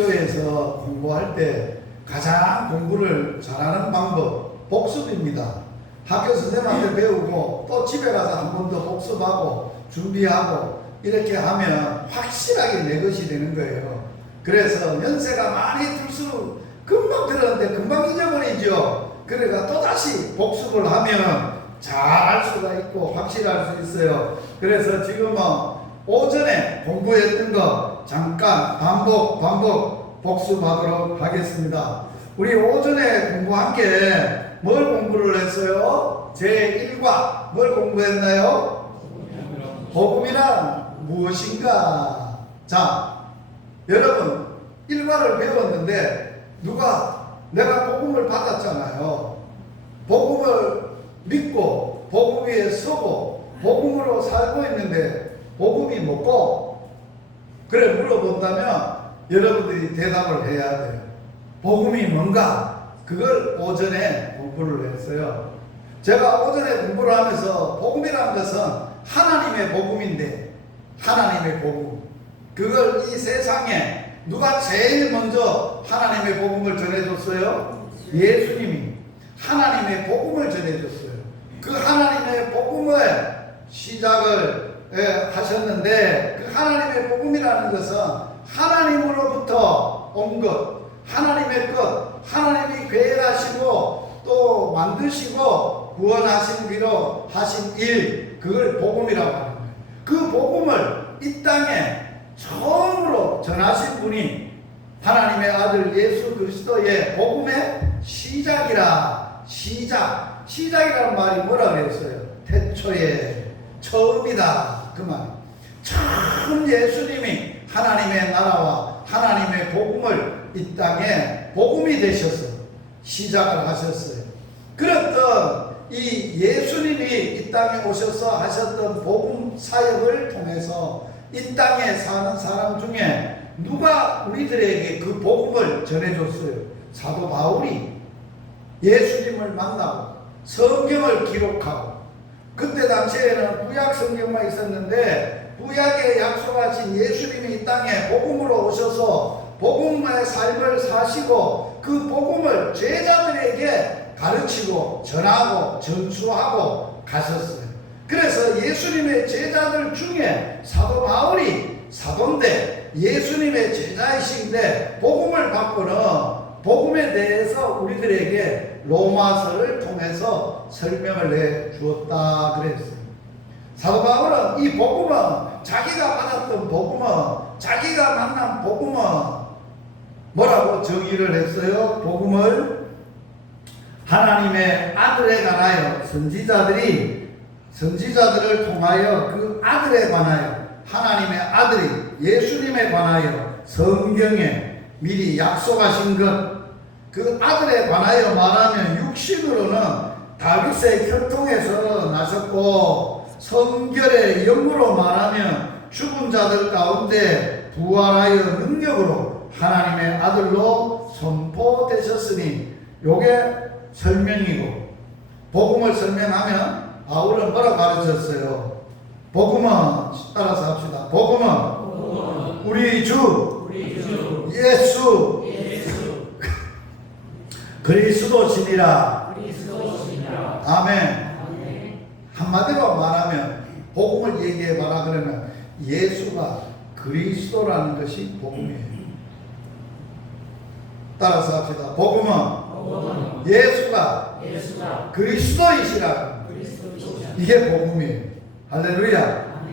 학교에서 공부할 때 가장 공부를 잘하는 방법 복습입니다. 학교 선생님한테 배우고 또 집에 가서 한 번 더 복습하고 준비하고 이렇게 하면 확실하게 내 것이 되는 거예요. 그래서 연세가 많이 들수록 금방 들었는데 금방 잊어버리죠. 그러니까 또다시 복습을 하면 잘 할 수가 있고 확실할 수 있어요. 그래서 지금은 오전에 공부했던 거 잠깐 반복 복습하도록 하겠습니다. 우리 오전에 공부한 게 뭘 공부를 했어요? 제1과 뭘 공부했나요? 복음이란 무엇인가? 자, 여러분 1과를 배웠는데 내가 복음을 받았잖아요. 복음을 믿고 복음 위에 서고 복음으로 살고 있는데 복음이 뭐고? 그래 물어본다면 여러분들이 대답을 해야 돼요. 복음이 뭔가? 그걸 오전에 공부를 했어요. 제가 오전에 공부를 하면서 복음이라는 것은 하나님의 복음인데 하나님의 복음, 그걸 이 세상에 누가 제일 먼저 하나님의 복음을 전해줬어요? 예수님이 하나님의 복음을 전해줬어요. 그 하나님의 복음을 시작을 하셨는데 그 하나님의 복음이라는 것은 하나님으로부터 온 것, 하나님의 것, 하나님이 계획하시고 또 만드시고 구원하신 뒤로 하신 일, 그걸 복음이라고 하는 거예요. 그 복음을 이 땅에 처음으로 전하신 분이 하나님의 아들 예수 그리스도의 복음의 시작이라. 시작이라는 말이 뭐라 그랬어요? 태초에 처음이다, 그 말. 처음 예수님이 하나님의 나라와 하나님의 복음을 이 땅에 복음이 되셔서 시작을 하셨어요. 그렇던 이 예수님이 이 땅에 오셔서 하셨던 복음 사역을 통해서 이 땅에 사는 사람 중에 누가 우리들에게 그 복음을 전해줬어요? 사도 바울이 예수님을 만나고 성경을 기록하고, 그때 당시에는 구약 성경만 있었는데 구약에 약속하신 예수님이 이 땅에 복음으로 오셔서 복음의 삶을 사시고 그 복음을 제자들에게 가르치고 전하고 전수하고 가셨어요. 그래서 예수님의 제자들 중에 사도 바울이 사도인데 예수님의 제자이신데 복음을 받고는 복음에 대해서 우리들에게 로마서를 통해서 설명을 해 주었다 그랬어요. 사도 바울은 이 복음은 자기가 받았던 복음은 자기가 만난 복음은 뭐라고 정의를 했어요? 복음을 하나님의 아들에 관하여 선지자들을 통하여 그 아들에 관하여 하나님의 아들이 예수님에 관하여 성경에 미리 약속하신 것, 그 아들에 관하여 말하면 육신으로는 다윗의 혈통에서 나셨고 성결의 영으로 말하면 죽은 자들 가운데 부활하여 능력으로 하나님의 아들로 선포되셨으니, 요게 설명이고, 복음을 설명하면 바울은 뭐라고 가르쳤어요? 복음은 따라서 합시다. 복음은 우리 주 예수 그리스도시니라. 아멘. 한마디로 말하면 복음을 얘기해 봐라 그러면 예수가 그리스도라는 것이 복음이에요. 따라서 합시다. 복음은 예수가 그리스도이시라. 이게 복음이에요. 할렐루야.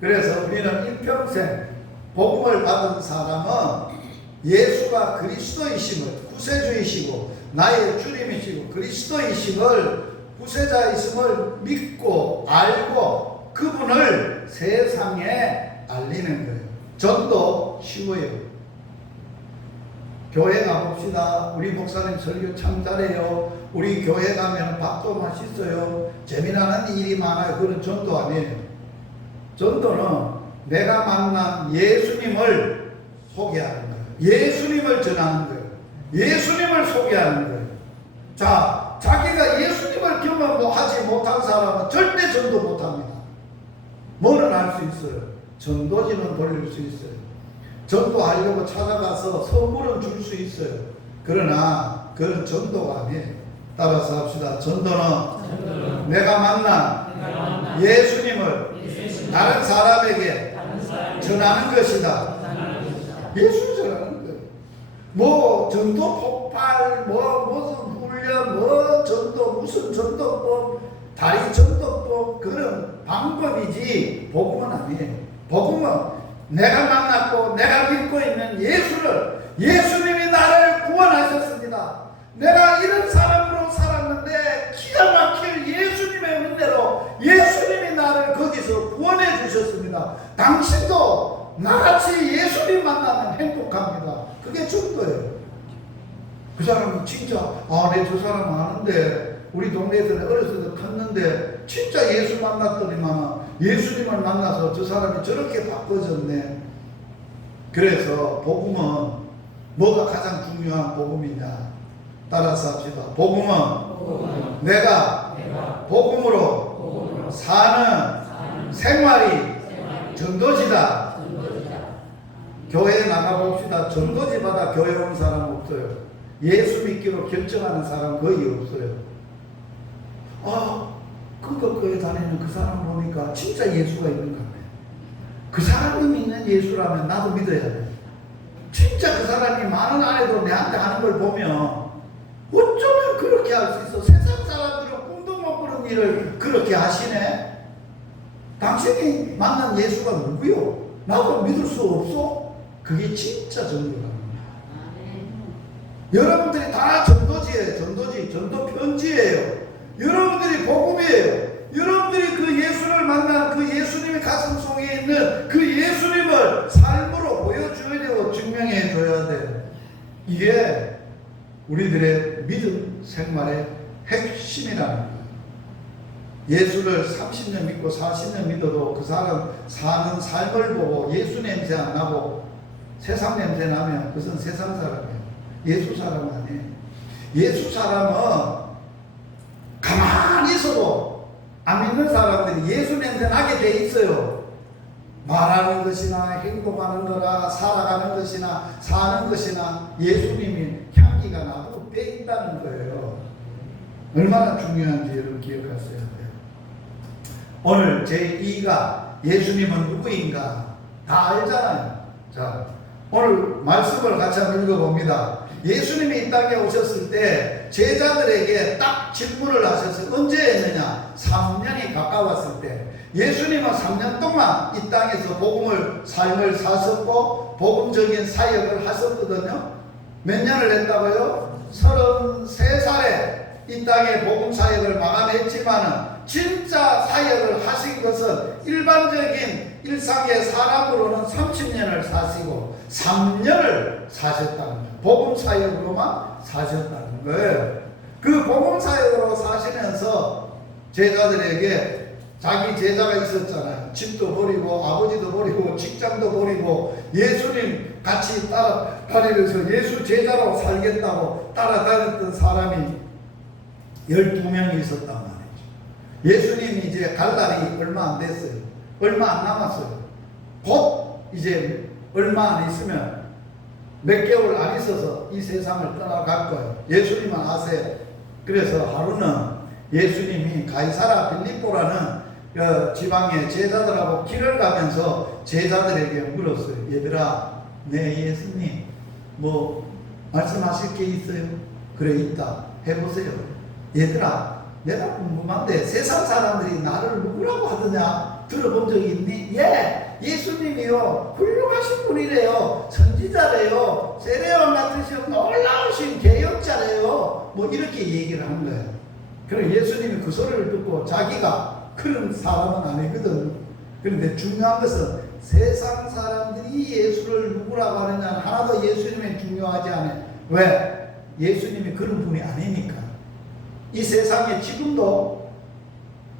그래서 우리는 일평생 복음을 받은 사람은 예수가 그리스도이심을, 구세주이시고 나의 주님이시고 그리스도이심을, 구세자이심을 믿고 알고 그분을 세상에 알리는 거예요. 전도 쉬워요. 교회 가봅시다. 우리 목사님 설교 참 잘해요. 우리 교회 가면 밥도 맛있어요. 재미나는 일이 많아요. 그건 전도 아니에요. 전도는 내가 만난 예수님을 소개하는 거예요. 예수님을 전하는 거예요. 예수님을 소개하는 거예요. 자, 자기가 예수님을 경험하지 못한 사람은 절대 전도 못합니다. 뭐는 할 수 있어요? 전도지는 돌릴 수 있어요. 전도하려고 찾아가서 선물은 줄 수 있어요. 그러나 그건 전도가 아니에요. 따라서 합시다. 전도는 내가 만난 예수님을 다른 사람에게 전하는 것이다. 예수 전하는 거예요. 뭐 전도 폭발, 뭐 무슨 훈련, 뭐 전도, 무슨 전도법, 다리 전도법, 그런 방법이지 복음은 아니에요. 복음은 내가 만났고 내가 믿고 있는 예수를, 예수님이 나를 구원하셨습니다. 내가 이런 사람으로 살았는데 기가 막힐 예수님의 은혜로 예수님이 나를 거기서 구원해 주셨습니다. 당신도 나같이 예수님 만나면 행복합니다. 그게 전도예요. 그 사람이 진짜 내 저 사람 아는데 우리 동네에서는 어렸을 때 컸는데 진짜 예수 만났더니만 예수님을 만나서 저 사람이 저렇게 바꿔졌네. 그래서 복음은 뭐가 가장 중요한 복음이냐? 따라서 합시다. 복음은 내가 복음으로 사는 생활이 전도지다. 교회에 나가봅시다. 전도지마다 교회 온 사람 없어요. 예수 믿기로 결정하는 사람 거의 없어요. 그거 교회 다니는 그 사람 보니까 진짜 예수가 있는 거 같네. 그 사람이 믿는 예수라면 나도 믿어야 돼. 진짜 그 사람이 많은 안에도 내한테 하는 걸 보면 어쩌면 그렇게 할 수 있어. 세상 사람들은 꿈도 못 꾸는 일을 그렇게 하시네. 당신이 만난 예수가 누구요? 나도 믿을 수 없어? 그게 진짜 전도랍니다. 여러분들이 다 전도지예요. 전도 편지예요. 여러분들이 복음이에요. 여러분들이 그 예수를 만난 그 예수님의 가슴 속에 있는 그 예수님을 삶으로 보여줘야 되고 증명해 줘야 돼. 이게 우리들의 믿음 생활의 핵심이라는 거예요. 예수를 30년 믿고 40년 믿어도 그 사람 사는 삶을 보고 예수 냄새 안 나고 세상 냄새 나면 그것은 세상 사람이에요. 예수 사람 아니에요. 예수 사람은 가만히 있어도 안 믿는 사람들이 예수 냄새 나게 돼 있어요. 말하는 것이나 행동하는 거나 살아가는 것이나 사는 것이나 예수님이 향기가 나도 빼인다는 거예요. 얼마나 중요한지 여러분 기억하셔야 돼요. 오늘 제2가 예수님은 누구인가 다 알잖아요. 자, 오늘 말씀을 같이 한번 읽어봅니다. 예수님이 이 땅에 오셨을 때 제자들에게 딱 질문을 하셔서 언제 했느냐? 3년이 가까웠을 때. 예수님은 3년 동안 이 땅에서 삶을 사셨고 복음적인 사역을 하셨거든요. 몇 년을 했다고요? 33살에 이 땅에 복음 사역을 마감했지만은 진짜 사역을 하신 것은 일반적인 일상의 사람으로는 30년을 사시고 3년을 사셨다는 거예요. 복음 사역으로만 사셨다는 거예요. 그 복음 사역으로 사시면서 제자들에게 자기 제자가 있었잖아요. 집도 버리고 아버지도 버리고 직장도 버리고 예수님 같이 따라다니면서 예수 제자로 살겠다고 따라다녔던 사람이 12명이 있었단 말이죠. 예수님이 이제 갈 날이 얼마 안 됐어요. 얼마 안 남았어요. 곧 이제 얼마 안 있으면 몇 개월 안 있어서 이 세상을 떠나갈 거예요. 예수님은 아세요. 그래서 하루는 예수님이 가이사라 빌립보라는 지방의 제자들하고 길을 가면서 제자들에게 물었어요. 얘들아, 네 예수님 뭐 말씀하실 게 있어요? 그래 있다. 해보세요. 얘들아, 내가 궁금한데 세상 사람들이 나를 누구라고 하더냐? 들어본 적이 있니? 예! 예수님이요 훌륭하신 분이래요. 선지자래요. 세례요한 같으신 놀라우신 개혁자래요. 뭐 이렇게 얘기를 한 거예요. 그럼 예수님이 그 소리를 듣고 자기가 그런 사람은 아니거든. 그런데 중요한 것은 세상 사람들이 예수를 누구라고 하느냐는 하나도 예수님이 중요하지 않아요. 왜? 예수님이 그런 분이 아니니까. 이 세상에 지금도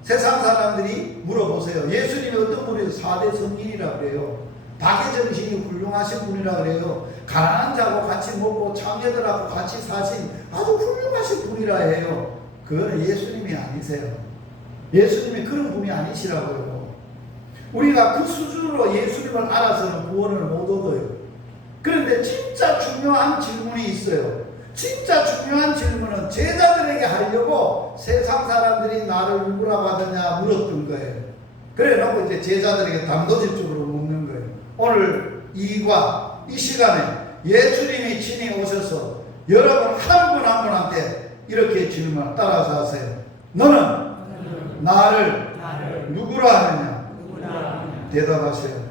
세상 사람들이 물어보세요. 예수님이 어떤 분이에요? 4대 성인이라고 그래요. 박해정신이 훌륭하신 분이라고 그래요. 가난한 자하고 같이 먹고 창녀들하고 같이 사신 아주 훌륭하신 분이라 해요. 그거는 예수님이 아니세요. 예수님이 그런 분이 아니시라고요. 우리가 그 수준으로 예수님을 알아서는 구원을 못 얻어요. 그런데 진짜 중요한 질문이 있어요. 진짜 중요한 질문은 제자들에게 하려고 세상 사람들이 나를 누구라고 하느냐 물었던 거예요. 그래 놓고 이제 제자들에게 단도직입적으로 묻는 거예요. 오늘 이 시간에 예수님이 친히 오셔서 여러분 한 분 한 분한테 이렇게 질문을 따라서 하세요. 너는 나를 누구라 하느냐? 대답하셔야 돼요.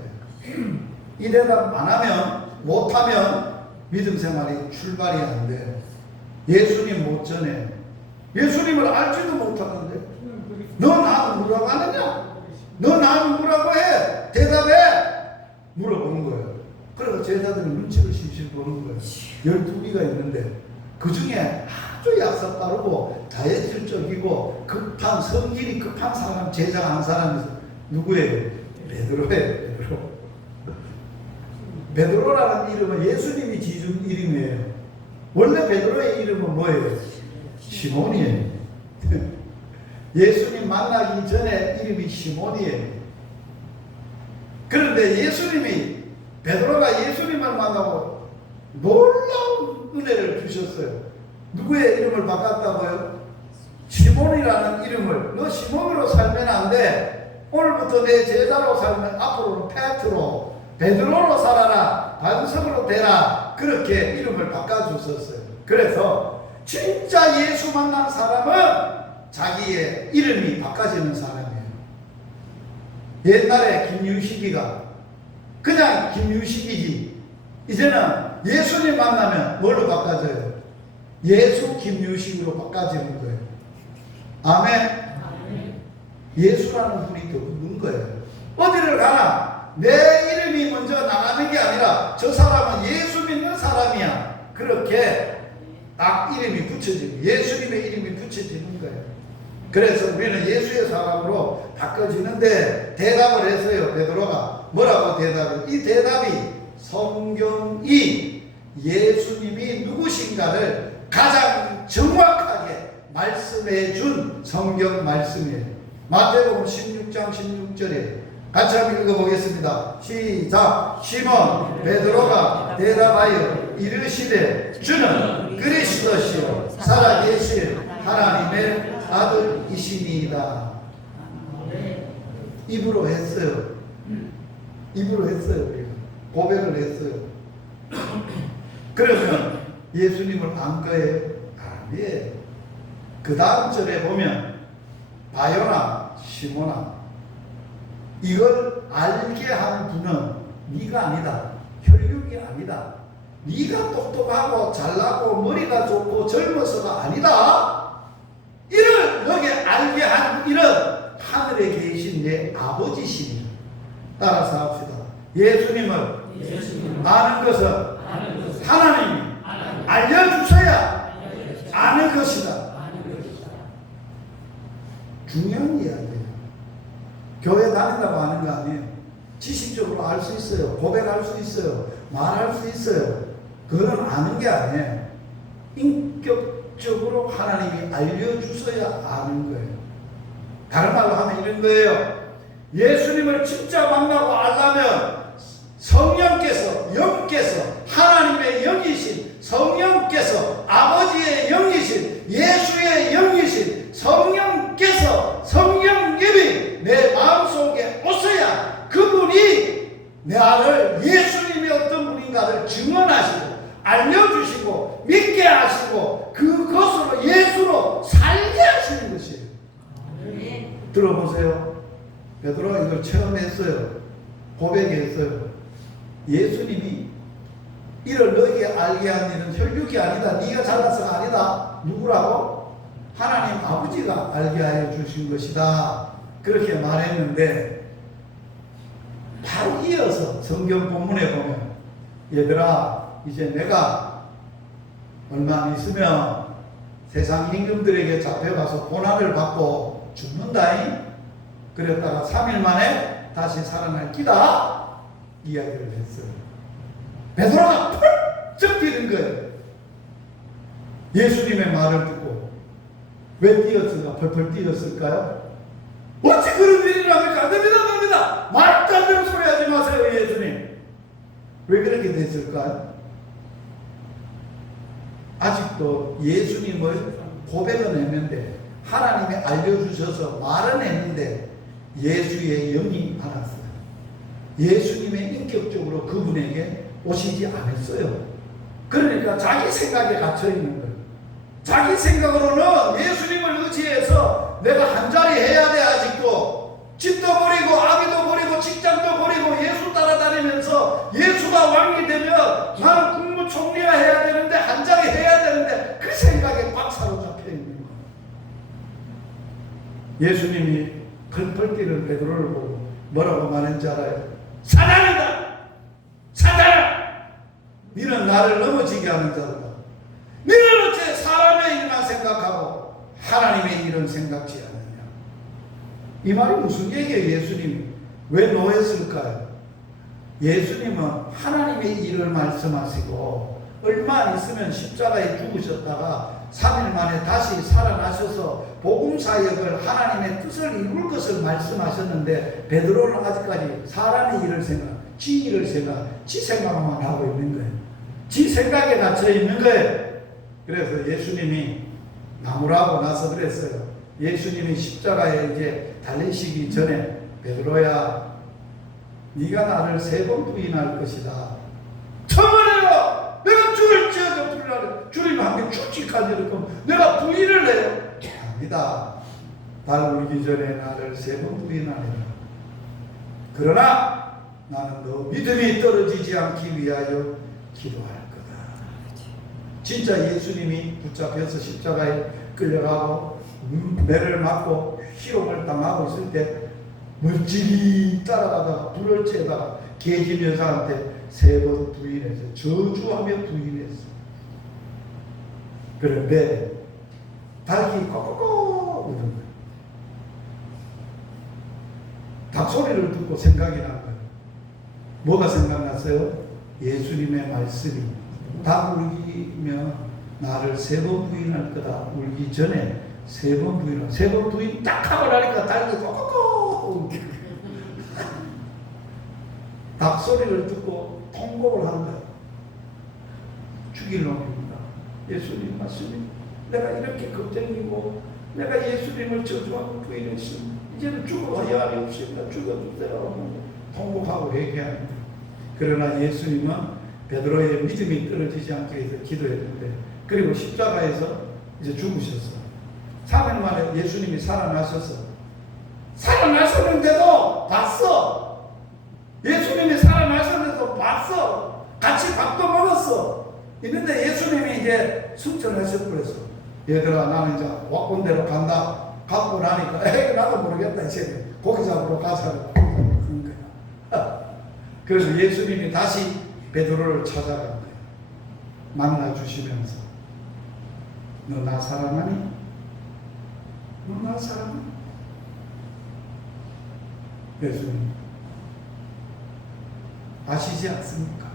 이 대답 안 하면, 못하면 믿음 생활이 출발이 안 돼요. 예수님 못 전해. 예수님을 알지도 못하는데 너 나를 누구라고 하느냐? 너 나를 누구라고 해? 대답해! 물어보는 거예요. 그래서 제자들은 눈치를 실실 보는 거예요. 12개가 있는데 그 중에 아주 약사 빠르고 다혈질적이고 급한, 성질이 급한 사람, 제자가 한 사람이 누구예요? 베드로예요. 베드로라는 이름은 예수님이 지은 이름이에요. 원래 베드로의 이름은 뭐예요? 시몬이에요. 예수님 만나기 전에 이름이 시몬이에요. 그런데 예수님이, 베드로가 예수님을 만나고 놀라운 은혜를 주셨어요. 누구의 이름을 바꿨다고요? 시몬이라는 이름을. 너 시몬으로 살면 안 돼. 오늘부터 내 제자로 살면 앞으로는 페트로, 베드로로 살아라, 반석으로 되라. 그렇게 이름을 바꿔주셨어요. 그래서 진짜 예수 만난 사람은 자기의 이름이 바꿔지는 사람이에요. 옛날에 김유식이가 그냥 김유식이지, 이제는 예수님 만나면 뭘로 바꿔져요? 예수 김유식으로 바꿔지는 거예요. 아멘. 예수라는 분이 더 없는 거예요. 어디를 가나 내 이름이 먼저 나가는 게 아니라 저 사람은 예수 믿는 사람이야. 그렇게 딱 이름이 붙여지고 예수님의 이름이 붙여지는 거예요. 그래서 우리는 예수의 사람으로 바꿔지는데 대답을 했어요. 베드로가 뭐라고 대답을? 이 대답이 성경이 예수님이 누구신가를 가장 정확하게 말씀해 준 성경 말씀이에요. 마태복음 16장 16절에 같이 한번 읽어보겠습니다. 시작. 시몬 베드로가 대답하여 이르시되 주는 그리스도시요 살아계신 하나님의 아들이시니이다. 입으로 했어요. 입으로 했어요. 우리가 고백을 했어요. 그러면 예수님을 안 거예요? 아니에요. 그 다음 절에 보면 바요나 시몬아, 이걸 알게 한 분은 네가 아니다. 혈육이 아니다. 네가 똑똑하고 잘나고 머리가 좋고 젊어서가 아니다. 이를 너게 알게 한 이는 하늘에 계신 내 아버지시니. 따라서 합시다. 예수님을 아는 것은 하나님이 알려주셔야 아는 것이다. 중요한 이야기예요. 교회 다닌다고 하는 거 아니에요. 지식적으로 알 수 있어요. 고백할 수 있어요. 말할 수 있어요. 그거는 아는 게 아니에요. 인격적으로 하나님이 알려주셔야 아는 거예요. 다른 말로 하면 이런 거예요. 예수님을 진짜 만나고 알려면 성령께서, 영께서, 하나님의 영이신 성령께서, 아버지의 영이신 예수의 영이신 성령께서, 성령님이 내 마음속에 오셔야 그분이 나를 예수님이 어떤 분인가를 증언하시고 알려주시고 믿게 하시고 그것으로 예수로 살게 하시는 것이에요. 들어보세요. 베드로가 이걸 체험했어요. 고백했어요. 예수님이 이를 너에게 알게 한 일은 혈육이 아니다. 네가 잘나서가 아니다. 누구라고? 하나님 아버지가 알게 하여 주신 것이다. 그렇게 말했는데 바로 이어서 성경 본문에 보면 얘들아 이제 내가 얼마 안 있으면 세상 임금들에게 잡혀가서 고난을 받고 죽는다잉. 그랬다가 3일 만에 다시 살아날 기다. 이야기를 했어요. 베드로가 펄쩍 뛰는 거예요. 예수님의 말을 듣고. 왜 뛰었을까? 펄펄 뛰었을까요? 어찌 그런 일이랍니까? 안 됩니다, 안 됩니다. 말도 안 되는 소리 하지 마세요, 예수님. 왜 그렇게 됐을까요? 아직도 예수님을 고백은 했는데 하나님이 알려주셔서 말은 했는데 예수의 영이 알았어요. 예수님의 인격적으로 그분에게 오시지 않았어요. 그러니까 자기 생각에 갇혀 있는 거예요. 자기 생각으로는 예수님을 의지해서 내가 한 자리 해야 돼. 아직도 집도 버리고 아비도 버리고 직장도 버리고 예수 따라다니면서 예수가 왕이 되면 나는 국무총리가 해야 되는데 한 자리 해야 되는데 그 생각에 꽉 사로잡혀 있는 거예요. 예수님이 펄펄 뛰는 베드로를 보고 뭐라고 말했는지 알아요? 사단이다! 사단아! 너는 나를 넘어지게 하는 자다. 너는 어째 사람의 일만 생각하고 하나님의 일은 생각지 않느냐. 이 말이 무슨 얘기예요? 예수님이 왜 노했을까요? 예수님은 하나님의 일을 말씀하시고 얼마 안 있으면 십자가에 죽으셨다가 3일 만에 다시 살아나셔서 복음 사역을 하나님의 뜻을 이룰 것을 말씀하셨는데 베드로는 아직까지 사람의 일을 생각, 지 일을 생각, 지 생각만 하고 있는 거예요. 지 생각에 갇혀 있는 거예요. 그래서 예수님이 나무라고 나서 그랬어요. 예수님이 십자가에 이제 달리시기 전에 베드로야, 네가 나를 3번 부인할 것이다. 청하내라. 내가 죽을지어도 부인하라. 주님 한게 죽기까지 이렇게 내가 부인을 해요. 아니다. 달 울기 전에 나를 3번 부인하리라. 그러나 나는 너 믿음이 떨어지지 않기 위하여 기도할 거다. 진짜 예수님이 붙잡혀서 십자가에 끌려가고 매를 맞고 희롱을 당하고 있을 때 멀찍이 따라가다가 불을 쬐다가 계집 여사한테 3번 부인해서 저주하며 부인했어. 그런데 닭이 꼬꼬꼬 우는 거예요. 닭 소리를 듣고 생각이 난 거예요. 뭐가 생각났어요? 예수님의 말씀이 닭 울기면 나를 3번 부인할 거다. 울기 전에 3번 부인을 3번 부인 딱 하고 나니까 닭이 꼬꼬꼬 닭 소리를 듣고 통곡을 한 거예요. 죽일 놈입니다. 예수님 말씀이 내가 이렇게 걱정이고 내가 예수님을 저주하고 부인했으면 이제는 죽어도 여한이 없습니다. 죽어주세요. 통곡하고 회개합니다. 그러나 예수님은 베드로의 믿음이 떨어지지 않게 해서 기도했는데 그리고 십자가에서 이제 죽으셨어요. 3일 만에 예수님이 살아나셨는데도 봤어. 예수님이 살아나셨는데도 봤어. 같이 밥도 먹었어. 있는데 예수님이 이제 승천하셔버렸어. 얘들아 나는 이제 wak군대로 간다. 갖고 나니까 에이 나도 모르겠다. 이제 고기 잡으러 가자고 그런 거야. 그래서 예수님이 다시 베드로를 찾아간 거예요. 만나주시면서 너 나 사랑하니? 너 나 사랑하니? 예수님 아시지 않습니까?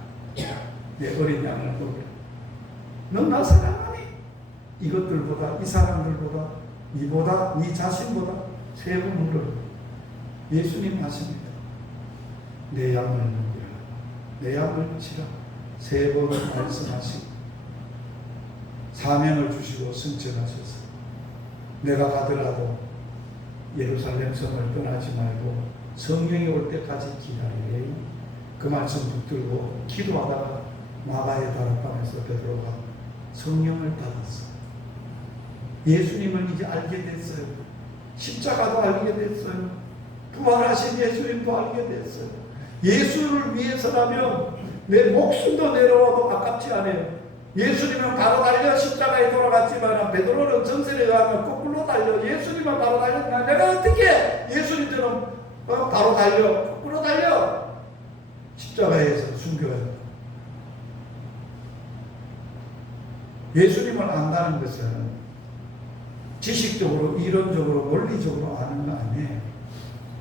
내 어린 양을 보게 너 나 사랑하니? 이것들보다 이 사람들보다 니보다 니 자신보다 3번 물어. 예수님 하십니다. 내 양을 넘겨라. 내 양을 치라. 3번 말씀하시고 사명을 주시고 승천하셔서 내가 가더라도 예루살렘 성을 떠나지 말고 성령이 올 때까지 기다리래. 그 말씀 붙들고 기도하다가 마가의 다락방에서 베드로가 성령을 받았어. 예수님을 이제 알게 됐어요. 십자가도 알게 됐어요. 부활하신 예수님도 알게 됐어요. 예수를 위해서라면 내 목숨도 내려와도 아깝지 않아요. 예수님은 바로 달려 십자가에 돌아갔지만 베드로는 전설에 의하면 거꾸로 달려. 예수님은 바로 달렸나? 내가 어떻게 예수님처럼 바로 달려 거꾸로 달려 십자가에서 순교해요. 예수님을 안다는 것은 지식적으로 이론적으로 논리적으로 아는 거 아니에요.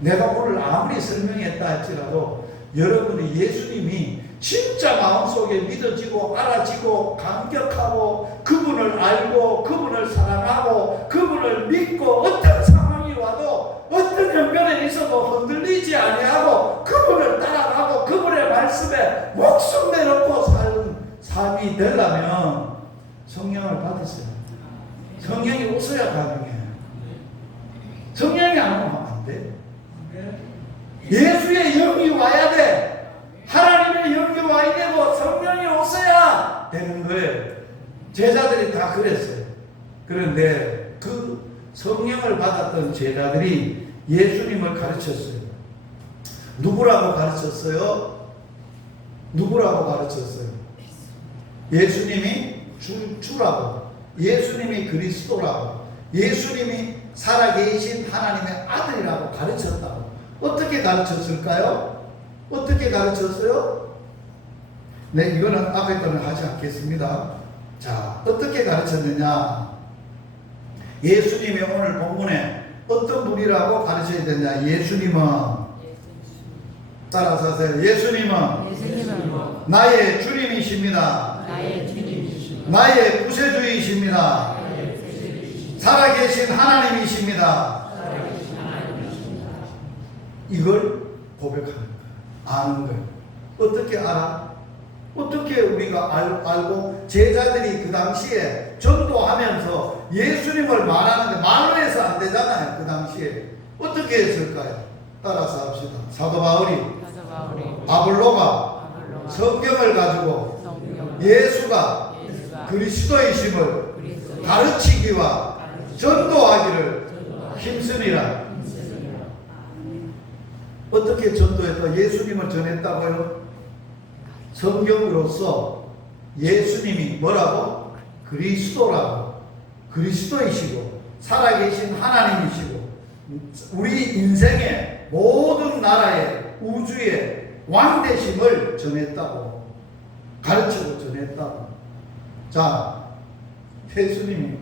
내가 오늘 아무리 설명했다 할지라도 여러분이 예수님이 진짜 마음속에 믿어지고 알아지고 감격하고 그분을 알고 그분을 사랑하고 그분을 믿고 어떤 상황이 와도 어떤 형편에 있어도 흔들리지 아니하고 그분을 따라가고 그분의 말씀 말씀에 목숨 내놓고 사는 삶이 되려면 성령을 받으세요. 성령이 오셔야 가능해요. 성령이 안 오면 안 돼. 예수의 영이 와야 돼. 하나님의 영이 와야 되고 성령이 오셔야 되는 거예요. 제자들이 다 그랬어요. 그런데 그 성령을 받았던 제자들이 예수님을 가르쳤어요. 누구라고 가르쳤어요? 누구라고 가르쳤어요? 예수님이 주라고, 예수님이 그리스도라고, 예수님이 살아계신 하나님의 아들이라고 가르쳤다고. 어떻게 가르쳤을까요? 어떻게 가르쳤어요? 네, 이거는 앞에 거는 하지 않겠습니다. 자, 어떻게 가르쳤느냐? 예수님이 오늘 본문에 어떤 분이라고 가르쳐야 되냐? 예수님은 따라서 하세요. 예수님은 나의 주님이십니다. 나의 구세주이십니다. 살아계신 하나님이십니다. 이걸 고백하는 거예요. 아는 거예요. 어떻게 알아? 어떻게 우리가 알고 제자들이 그 당시에 전도하면서 예수님을 말하는데 말로 해서 안 되잖아요. 그 당시에 어떻게 했을까요? 따라서 합시다. 사도 바울이 아볼로가 성경을 가지고 예수가 그리스도이심을 가르치기와 전도하기를 힘쓰니라. 어떻게 전도해서 예수님을 전했다고요? 성경으로서 예수님이 뭐라고? 그리스도라고, 그리스도이시고 살아계신 하나님이시고 우리 인생의 모든 나라의 우주의 왕되심을 전했다고, 가르치고 전했다고. 자, 예수님이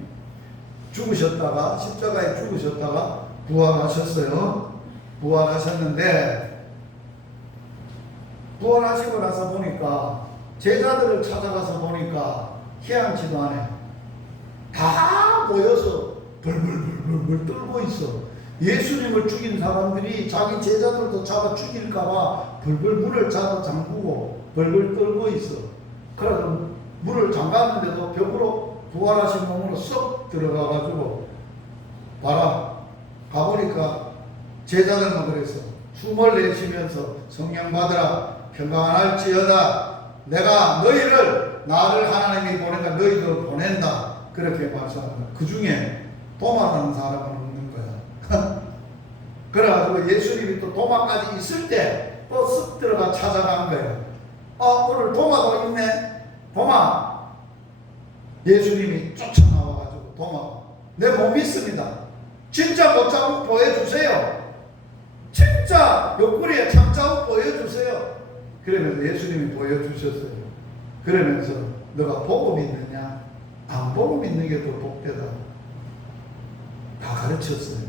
죽으셨다가 십자가에 죽으셨다가 부활하셨어요. 부활하셨는데 부활하시고 나서 보니까 제자들을 찾아가서 보니까 희한치도 않아요. 다 모여서 벌벌벌벌 떨고 있어. 예수님을 죽인 사람들이 자기 제자들도 잡아 죽일까봐 벌벌 문을 잡아 잠그고 벌벌 떨고 있어. 그래서 문을 잠갔는데도 벽으로 부활하신 몸으로 쏙 들어가가지고 봐라. 가보니까 제자들만 그래서 숨을 내쉬면서 성령 받으라. 평강할지어다. 내가 너희를 나를 하나님이 보내니까 너희들 보낸다. 그렇게 말씀합니다. 그 중에 도마라는 사람은 없는 거야. 그래가지고 예수님이 또 도마까지 있을 때 또 쓱 들어가 찾아간 거예요. 오늘 도마도 있네. 도마. 예수님이 쫓아나와가지고 도마. 내 못 믿습니다. 진짜 못자국 보여주세요. 진짜 옆구리에 참자국 보여주세요. 그러면서 예수님이 보여주셨어요. 그러면서 너가 보고 믿느냐? 안 보고 믿는 게 더 복되다. 다 가르쳤어요.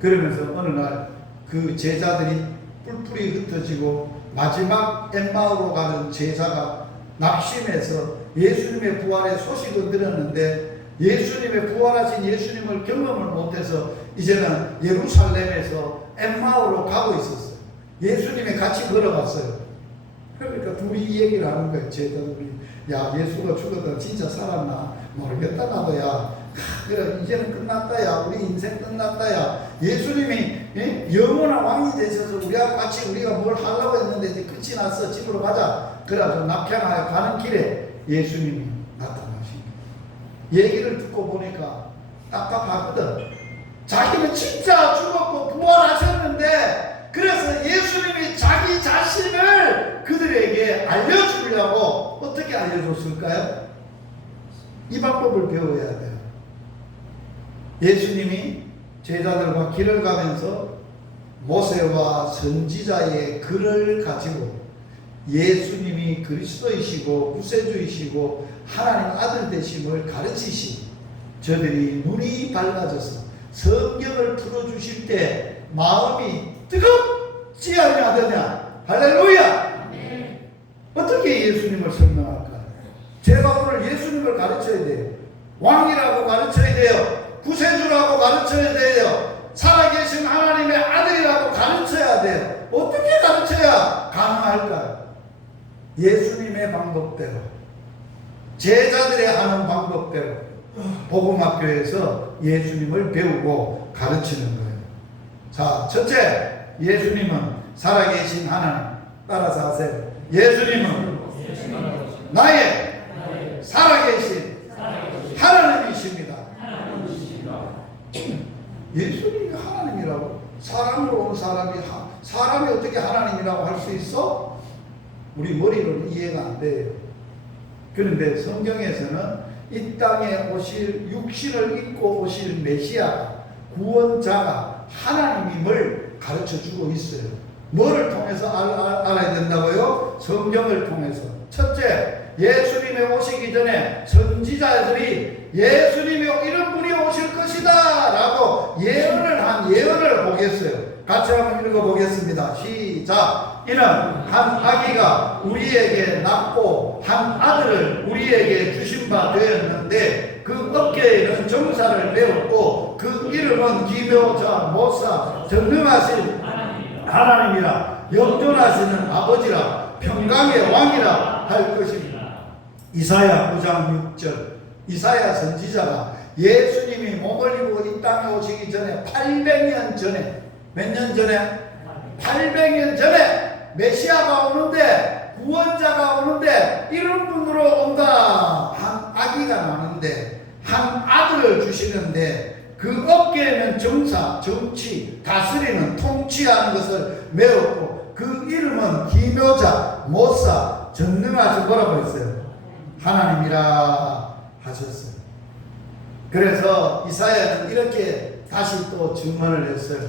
그러면서 어느 날 그 제자들이 뿔뿔이 흩어지고 마지막 엠마오로 가는 제자가 낙심해서 예수님의 부활의 소식을 들었는데 예수님의 부활하신 예수님을 경험을 못해서 이제는 예루살렘에서 엠마오로 가고 있었어요. 예수님이 같이 걸어갔어요. 그러니까 둘이 이 얘기를 하는 거예요. 제자들이. 야, 예수가 죽었다 진짜 살았나 모르겠다 나도. 야, 그래 이제는 끝났다. 야, 우리 인생 끝났다. 야, 예수님이 영원한 왕이 되셔서 우리와 같이 우리가 뭘 하려고 했는데 이제 끝이 났어. 집으로 가자. 그래가지고 낙향하여 가는 길에 예수님이 나타나신 거예요. 얘기를 듣고 보니까 답답하거든. 자기는 진짜 죽었고 부활하셨는데 그래서 예수님이 자기 자신을 그들에게 알려주려고 어떻게 알려줬을까요? 이 방법을 배워야 돼요. 예수님이 제자들과 길을 가면서 모세와 선지자의 글을 가지고 예수님이 그리스도이시고 구세주이시고 하나님 아들 되심을 가르치시 저들이 눈이 밝아져서 성경을 풀어주실 때 마음이 뜨겁지 아니하더냐. 할렐루야. 네. 어떻게 예수님을 설명할까? 제가 오늘 예수님을 가르쳐야 돼요. 왕이라고 가르쳐야 돼요. 구세주라고 가르쳐야 돼요. 살아계신 하나님의 아들이라고 가르쳐야 돼요. 어떻게 가르쳐야 가능할까요? 예수님의 방법대로, 제자들이 하는 방법대로 복음학교에서 예수님을 배우고 가르치는 거예요. 자, 첫째, 예수님은 살아계신 하나님. 따라서 하세요. 예수님은 나의 살아계신 하나님이십니다. 예수님이 하나님이라고? 사람으로 온 사람이 어떻게 하나님이라고 할 수 있어? 우리 머리로는 이해가 안 돼요. 그런데 성경에서는 이 땅에 오실, 육신을 입고 오실 메시아, 구원자가 하나님임을 가르쳐 주고 있어요. 뭐를 통해서 알아야 된다고요? 성경을 통해서. 첫째, 예수님이 오시기 전에 선지자들이 예수님이 이런 분이 오실 것이다 라고 예언을 보겠어요. 같이 한번 읽어보겠습니다. 시작. 이는 한 아기가 우리에게 낳고 한 아들을 우리에게 주신 바 되었는데 그 어깨에는 정사를 메었고 그 이름은 기묘자 모사 전능하신 하나님이라 영존하시는 아버지라 평강의 왕이라 할 것입니다. 이사야 9장 6절. 이사야 선지자가 예수님이 몸을 입고 이 땅에 오시기 전에 800년 전에, 몇 년 전에? 800년 전에 메시아가 오는데, 구원자가 오는데 이런 분으로 온다. 한 아기가 나는데 한 아들을 주시는데 그 어깨에는 정사, 정치, 다스리는, 통치하는 것을 메었고 그 이름은 기묘자, 모사, 전능하신 뭐라고 했어요? 하나님이라 하셨어요. 그래서 이사야는 이렇게 다시 또 증언을 했어요.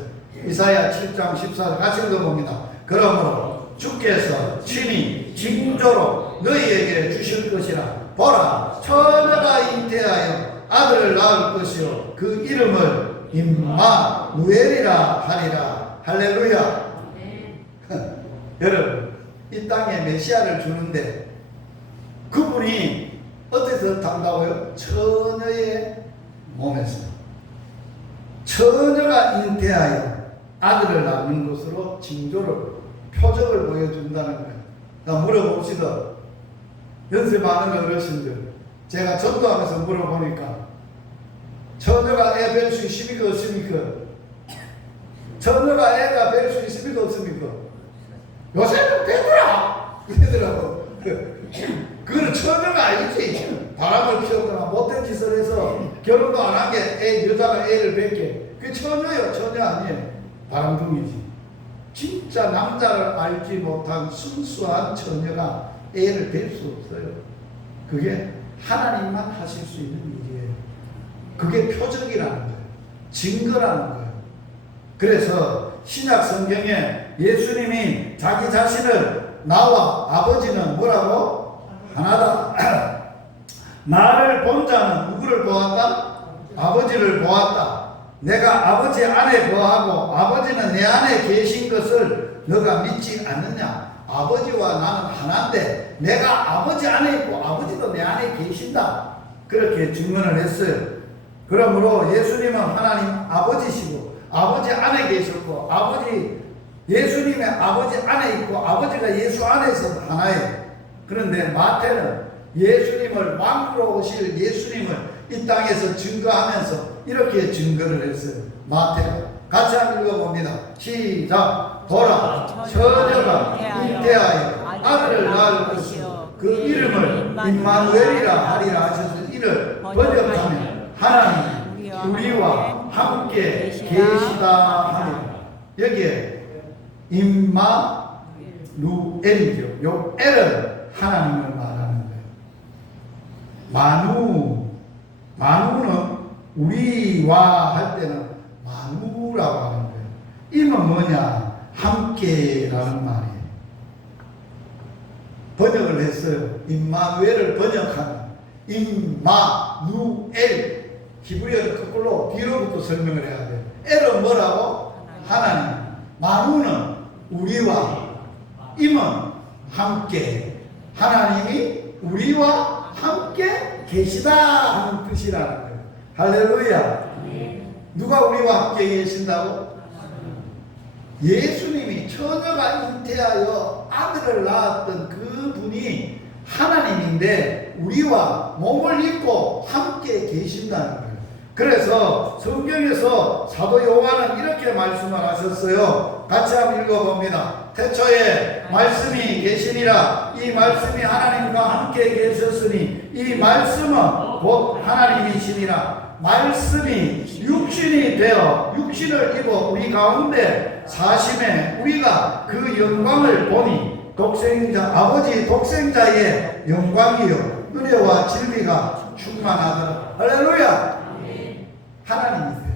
이사야 7장 14절 같이 읽어봅니다. 그러므로 주께서 친히 징조로 너희에게 주실 것이라. 보라, 처녀가 잉태하여 아들을 낳을 것이요 그 이름을 임마누엘이라 하리라. 할렐루야. 여러분, 이 땅에 메시아를 주는데 그분이 어디서 탄다고요? 처녀의 몸에서. 처녀가 잉태하여 아들을 낳는 것으로 징조를, 표적을 보여준다는 거예요. 나 물어봅시다. 연습하는 어르신들, 제가 전도하면서 물어보니까 처녀가 애 뵐 수 있습니까? 없습니까? 처녀가 애가 뵐 수 있습니까? 없습니까? 요새는 되더라! 이러더라고. 그거는 처녀가 아니지. 바람을 피웠거나 못된 짓을 해서 결혼도 안 한 게 여자가 애를 뵙게. 그게 처녀예요. 처녀 아니에요. 바람둥이지. 진짜 남자를 알지 못한 순수한 처녀가 애를 뵐 수 없어요. 그게 하나님만 하실 수 있는 일이에요. 그게 표적이라는 거예요. 증거라는 거예요. 그래서 신약 성경에 예수님이 자기 자신을 나와 아버지는 뭐라고? 하나다. 나를 본 자는 누구를 보았다? 아버지를 보았다. 내가 아버지 안에 거하고 아버지는 내 안에 계신 것을 너가 믿지 않느냐? 아버지와 나는 하나인데 내가 아버지 안에 있고 아버지도 내 안에 계신다. 그렇게 증언을 했어요. 그러므로 예수님은 하나님 아버지시고 아버지 안에 계셨고 예수님의 아버지 안에 있고 아버지가 예수 안에서 하나예요. 그런데 마태는 예수님을 왕으로 오실 예수님을 이 땅에서 증거하면서 이렇게 증거를 했어요. 마태가 같이 한번 읽어봅니다. 시작. 보라, 처녀가 잉태하여 아들을 낳을 것이요 그 이름을 임마누엘이라 하리라 하셔서 이를 번역하면 하나님 우리와 함께 계시다 하리라. 여기에 임마누엘이죠. 요 엘은 하나님을 말하는 거예요. 마누는 우리와 할 때는 마누라고 하는 거예요. 임은 뭐냐? 함께라는 말이에요. 번역을 했어요. 임마누엘을 번역하면 임마누엘. 히브리어는 거꾸로 뒤로부터 설명을 해야 돼요. 엘은 뭐라고? 하나님. 마누는 우리와, 임은 함께. 하나님이 우리와 함께 계시다 하는 뜻이라는 거예요. 할렐루야. 누가 우리와 함께 계신다고? 예수님이 하나님이 처녀가 잉태하여 아들을 낳았던 그 분이 하나님인데 우리와 몸을 입고 함께 계신다는 거예요. 그래서 성경에서 사도 요한은 이렇게 말씀을 하셨어요. 같이 한번 읽어봅니다. 태초에 말씀이 계시니라. 이 말씀이 하나님과 함께 계셨으니 이 말씀은 곧 하나님이시니라. 말씀이 육신이 되어 육신을 입어 우리 가운데 사심에 우리가 그 영광을 보니 독생자 아버지 독생자의 영광이요 은혜와 진리가 충만하더라. 할렐루야. 하나님이세요.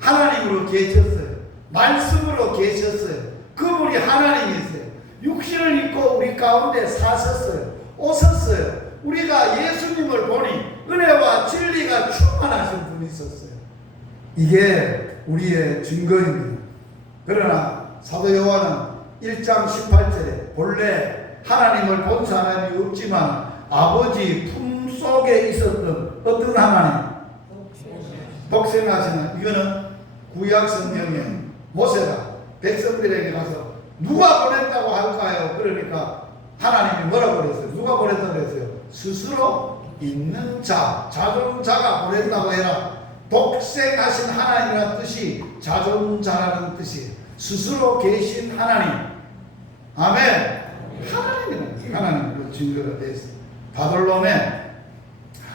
하나님으로 계셨어요. 말씀으로 계셨어요. 그분이 하나님이세요. 육신을 입고 우리 가운데 사셨어요. 오셨어요. 우리가 예수님을 보니 은혜와 진리가 충만하신 분이 있었어요. 이게 우리의 증거입니다. 그러나 사도 요한은 1장 18절에 본래 하나님을 본 사람이 없지만 아버지 품속에 있었던 어떤 하나님? 독생하시는, 이거는 구약 성경에 모세가 백성들에게 가서 누가 보냈다고 할까요? 그러니까 하나님이 뭐라고 그랬어요? 누가 보냈다고 그랬어요? 스스로 있는 자, 자존자가 보낸다고 해라. 독생하신 하나님이라는 뜻이 자존자라는 뜻이에요. 스스로 계신 하나님. 아멘. 하나님으로 증거가 되었어요. 바돌롬에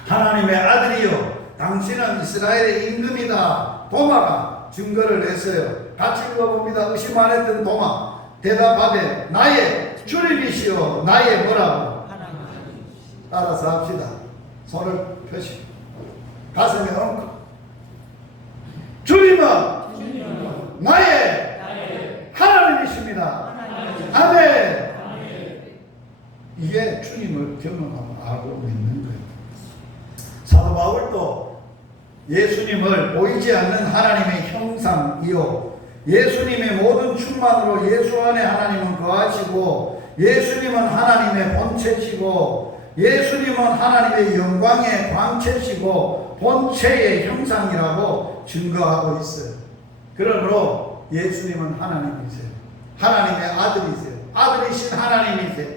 하나님의 아들이요 당신은 이스라엘의 임금이다. 도마가 증거를 했어요. 같이 읽어봅니다. 의심 안 했던 도마 대답하되 나의 주님이시오 나의 뭐라고? 따라서 합시다. 손을 펴시고 가슴에 얹고 주님은 나의 하나님이십니다. 아멘. 이게 주님을 경험하고 알고 있는 거예요. 사도 바울도 예수님을 보이지 않는 하나님의 형상이요 예수님의 모든 충만으로 예수 안에 하나님은 거하시고 예수님은 하나님의 본체시고 예수님은 하나님의 영광의 광채시고 본체의 형상이라고 증거하고 있어요. 그러므로 예수님은 하나님이세요. 하나님의 아들이세요. 아들이신 하나님이세요.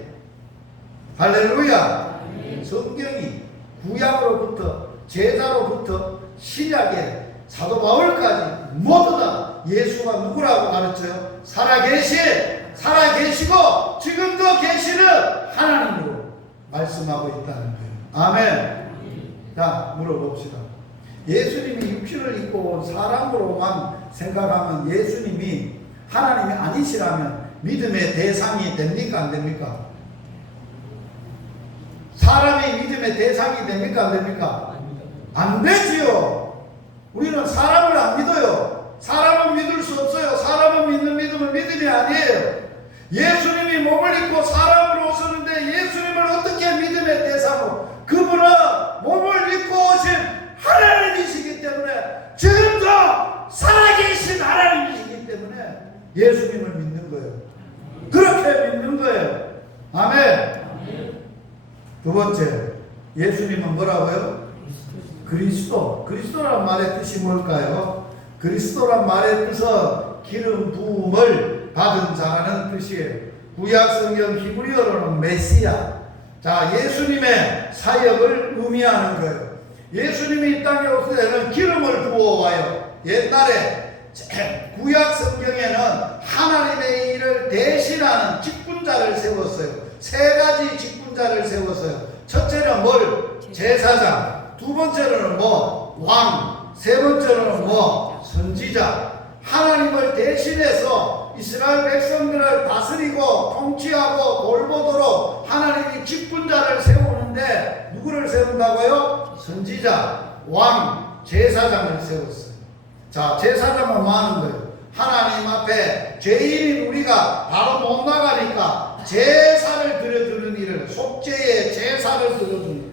할렐루야. 성경이 구약으로부터 제사로부터 신약에 사도 바울까지 모두 다 예수가 누구라고 가르쳐요? 살아계시고 지금도 계시는 하나님으로 말씀하고 있다는 거예요. 아멘. 자, 물어봅시다. 예수님이 육신을 입고 온 사람으로만 생각하면 예수님이 하나님이 아니시라면 믿음의 대상이 됩니까? 안 됩니까? 사람이 믿음의 대상이 됩니까? 안 됩니까? 안 되지요. 우리는 사람을 안 믿어요. 사람은 믿을 수 없어요. 사람은 믿는 믿음은 믿음이 아니에요. 예수님이 몸을 입고 사람으로 오셨는데 예수님을 어떻게 믿음의 대상으로? 그분은 몸을 입고 오신 하나님이시기 때문에 지금도 살아계신 하나님이시기 때문에 예수님을 믿는 거예요. 그렇게 믿는 거예요. 아멘. 두 번째, 예수님은 뭐라고요? 그리스도. 그리스도란 말의 뜻이 뭘까요? 그리스도란 말의 뜻은 기름 부음을 받은 자라는 뜻이에요. 구약 성경 히브리어로는 메시아. 자, 예수님의 사역을 의미하는 거예요. 예수님이 이 땅에 오실 때는 기름을 부어와요. 옛날에 구약 성경에는 하나님의 일을 대신하는 직분자를 세웠어요. 세 가지 직분자를 세웠어요. 첫째는 뭘? 제사장. 두 번째로는 왕. 세 번째로는 선지자. 하나님을 대신해서 이스라엘 백성들을 다스리고 통치하고 돌보도록 하나님이 직분자를 세우는데 누구를 세운다고요? 선지자, 왕, 제사장을 세웠어요. 자, 제사장은 뭐 하는 거예요? 하나님 앞에 죄인인 우리가 바로 못 나가니까 제사를 드려주는 일을, 속죄의 제사를 드려주는 일.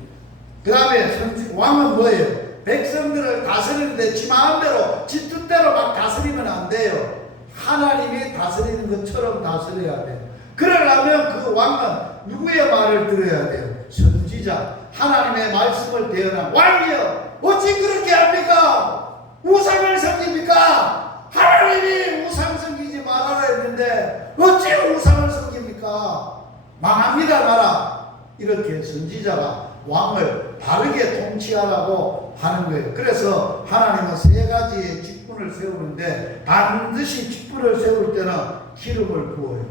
그 다음에 왕은 뭐예요? 백성들을 다스리는데 지 마음대로 지 뜻대로 막 다스리면 안 돼요. 하나님이 다스리는 것처럼 다스려야 돼요. 그러려면 그 왕은 누구의 말을 들어야 돼요? 선지자, 하나님의 말씀을 대언한 왕이요. 어찌 그렇게 합니까? 우상을 섬깁니까? 하나님이 우상 섬기지 말아라 했는데 되는데 어째 우상을 섬깁니까? 망합니다 나라. 이렇게 선지자가 왕을 바르게 통치하라고 하는 거예요. 그래서 하나님은 세 가지의 직분을 세우는데 반드시 직분을 세울 때는 기름을 부어요.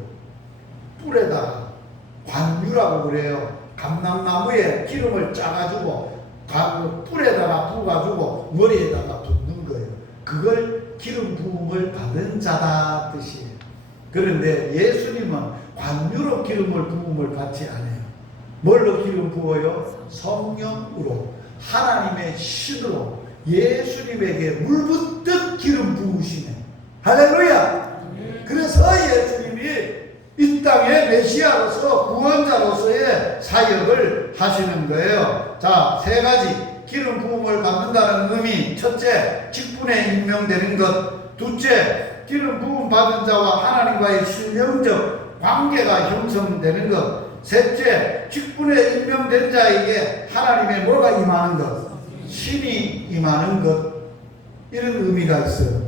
뿔에다가 관유라고 그래요. 감람나무에 기름을 짜가지고 뿔에다가 부어가지고 머리에다가 붓는 거예요. 그걸 기름 부음을 받은 자다 뜻이에요. 그런데 예수님은 관유로 기름을 부음을 받지 않아요. 뭘로 기름 부어요? 성령으로, 하나님의 신으로 예수님에게 물붓듯 기름 부으시네. 할렐루야. 그래서 예수님이 이 땅의 메시아로서 구원자로서의 사역을 하시는 거예요. 자, 세 가지 기름 부음을 받는다는 의미. 첫째, 직분에 임명되는 것. 둘째, 기름 부음 받은 자와 하나님과의 신령적 관계가 형성되는 것. 셋째, 직분에 임명된 자에게 하나님의 뭐가 임하는 것? 신이 임하는 것. 이런 의미가 있어요.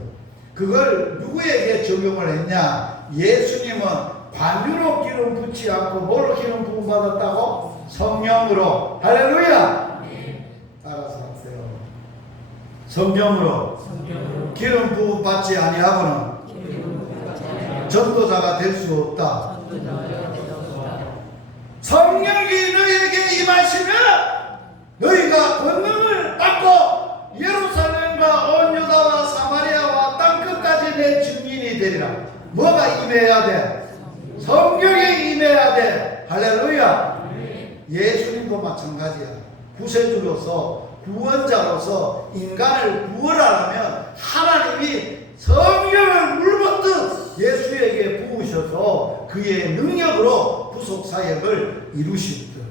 그걸 누구에게 적용을 했냐? 예수님은 관유로 기름 붓지 않고 뭘로 기름 부음 받았다고? 성령으로. 할렐루야. 따라서 하세요. 성령으로 기름 부음 받지 아니하고는 전도자가 될 수 없다. 성령이 너희에게 임하시면 너희가 권능을 받고 예루살렘과 온 유다와 사마리아와 땅끝까지 내 증인이 되리라. 뭐가 임해야 돼? 성령이 임해야 돼. 할렐루야. 예수님도 마찬가지야. 구세주로서 구원자로서 인간을 구원하려면 하나님이 성령을 물붓듯 예수에게 부으셔서 그의 능력으로 구속사역을 이루십니다.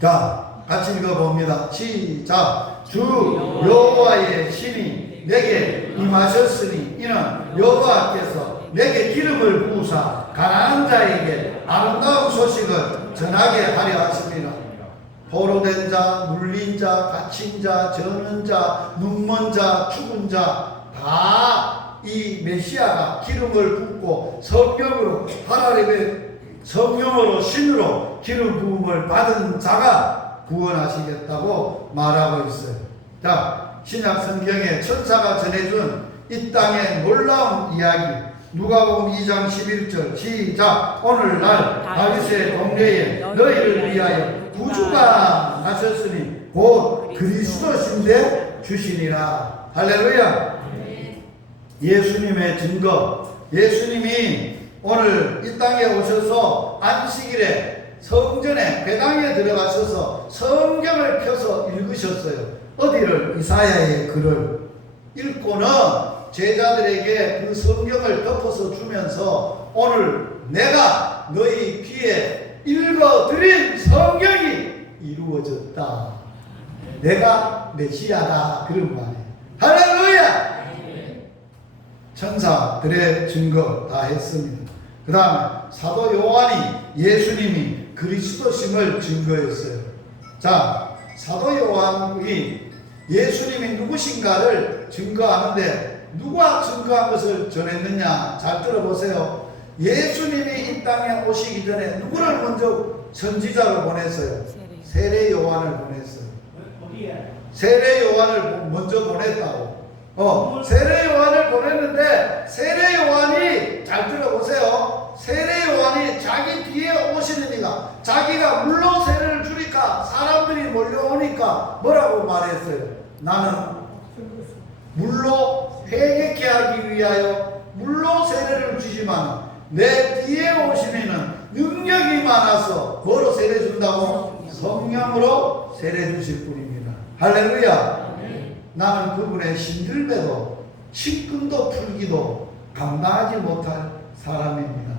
자, 같이 읽어봅니다. 시작. 주 여호와의 신이 내게 임하셨으니 이는 여호와께서 내게 기름을 부으사 가난한 자에게 아름다운 소식을 전하게 하려 하십니다. 포로된 자, 눌린 자, 갇힌 자, 저는 자, 눈먼 자, 죽은 자 다 이 메시아가 기름을 붓고 성령으로 하나님의 성령으로 신으로 기름 부음을 받은 자가 구원하시겠다고 말하고 있어요. 자, 신약 성경에 천사가 전해준 이 땅의 놀라운 이야기 누가복음 2장 11절 시작. 오늘날 다윗의 동네에 너희를 위하여 구주가 나셨으니 곧 그리스도신데 주시니라. 할렐루야. 예수님의 증거. 예수님이 오늘 이 땅에 오셔서 안식일에 성전에 회당에 들어가셔서 성경을 펴서 읽으셨어요. 어디를? 이사야의 글을 읽고는 제자들에게 그 성경을 덮어서 주면서 오늘 내가 너희 귀에 읽어드린 성경이 이루어졌다. 내가 메시아다. 그런 말이에요. 할렐루야. 천사들의 증거 다 했습니다. 그 다음에 사도 요한이 예수님이 그리스도심을 증거했어요. 자, 사도 요한이 예수님이 누구신가를 증거하는데 누가 증거한 것을 전했느냐? 잘 들어보세요. 예수님이 이 땅에 오시기 전에 누구를 먼저 선지자로 보냈어요? 세례 요한을 보냈어요. 세례 요한을 먼저 보냈다고. 세례 요한을 보냈는데 세례 요한이 잘 들어보세요. 세례 요한이 자기 뒤에 오시는 이가 자기가 물로 세례를 주니까 사람들이 몰려오니까 뭐라고 말했어요? 나는 물로 회개케 하기 위하여 물로 세례를 주지만 내 뒤에 오시는 이는 능력이 많아서 뭐로 세례 준다고? 성령으로 세례 주실 분입니다. 할렐루야. 나는 그분의 신들배도 식근도 풀기도 감당하지 못할 사람입니다.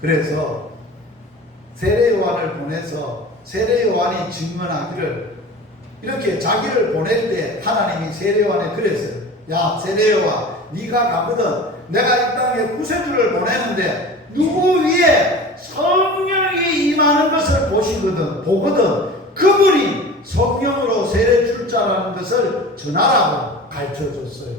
그래서 세례 요한을 보내서 세례 요한이 증언하기를 이렇게 자기를 보낼 때 하나님이 세례 요한에 그랬어요. 야, 세례 요한, 네가 가거든 내가 이 땅에 구세주를 보내는데 누구 위에 성령이 임하는 것을 보거든 그분이 성령으로 세례 줄 자라는 것을 전하라고 가르쳐 줬어요.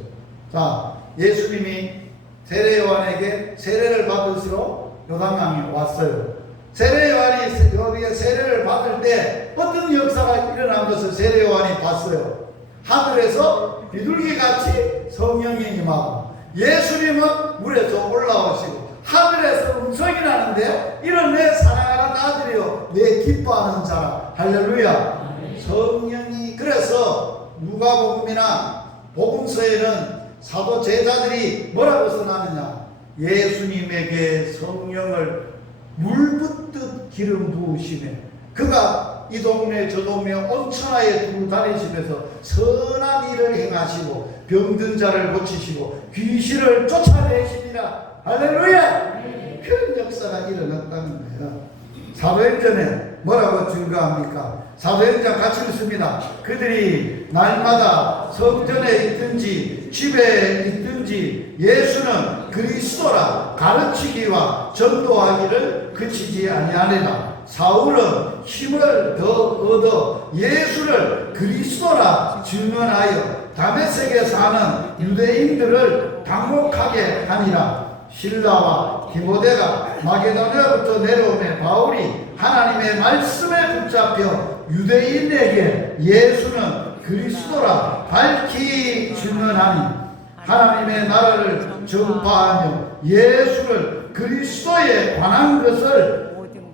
자, 예수님이 세례 요한에게 세례를 받으시러 요단강에 왔어요. 세례 요한이 여기에 세례를 받을 때 어떤 역사가 일어난 것을 세례 요한이 봤어요. 하늘에서 비둘기같이 성령이 임하고 예수님은 물에서 올라오시고 하늘에서 음성이 나는데 이런 내 사랑하는 아들이요 내 기뻐하는 자라. 할렐루야. 성령이 그래서 누가복음이나 복음서에는 사도 제자들이 뭐라고 써놨느냐, 예수님에게 성령을 물붓듯 기름 부으시네. 그가 이 동네 저 동네 온 천하에 두루 다니시면서 선한 일을 행하시고 병든 자를 고치시고 귀신을 쫓아내십니다. 할렐루야. 그런 역사가 일어났다는 거예요. 사도행전에 뭐라고 증거합니까? 사도행전 같이 읽습니다. 그들이 날마다 성전에 있든지 집에 있든지 예수는 그리스도라 가르치기와 전도하기를 그치지 아니하니라. 사울은 힘을 더 얻어 예수를 그리스도라 증언하여 다메섹에 사는 유대인들을 당혹하게 하니라. 실라와 디모데가 마게도냐부터 내려오매 바울이 하나님의 말씀에 붙잡혀 유대인에게 예수는 그리스도라 밝히 증언하니 하나님의 나라를 전파하며 예수를 그리스도에 관한 것을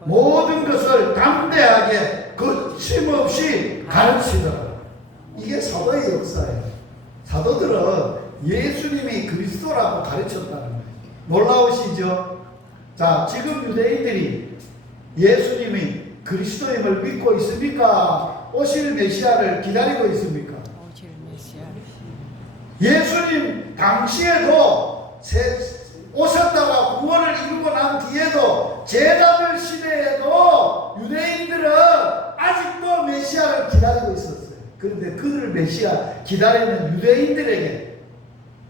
모든 것을 담대하게 거침없이 가르치더라. 이게 사도의 역사예요. 사도들은 예수님이 그리스도라고 가르쳤다는 거예요. 놀라우시죠? 자, 지금 유대인들이 예수님이 그리스도임을 믿고 있습니까? 오실 메시아를 기다리고 있습니까? 오실 메시아. 예수님 당시에도 오셨다가 구원을 이루고 난 뒤에도 제자들 시대에도 유대인들은 아직도 메시아를 기다리고 있었어요. 그런데 그들 메시아 기다리는 유대인들에게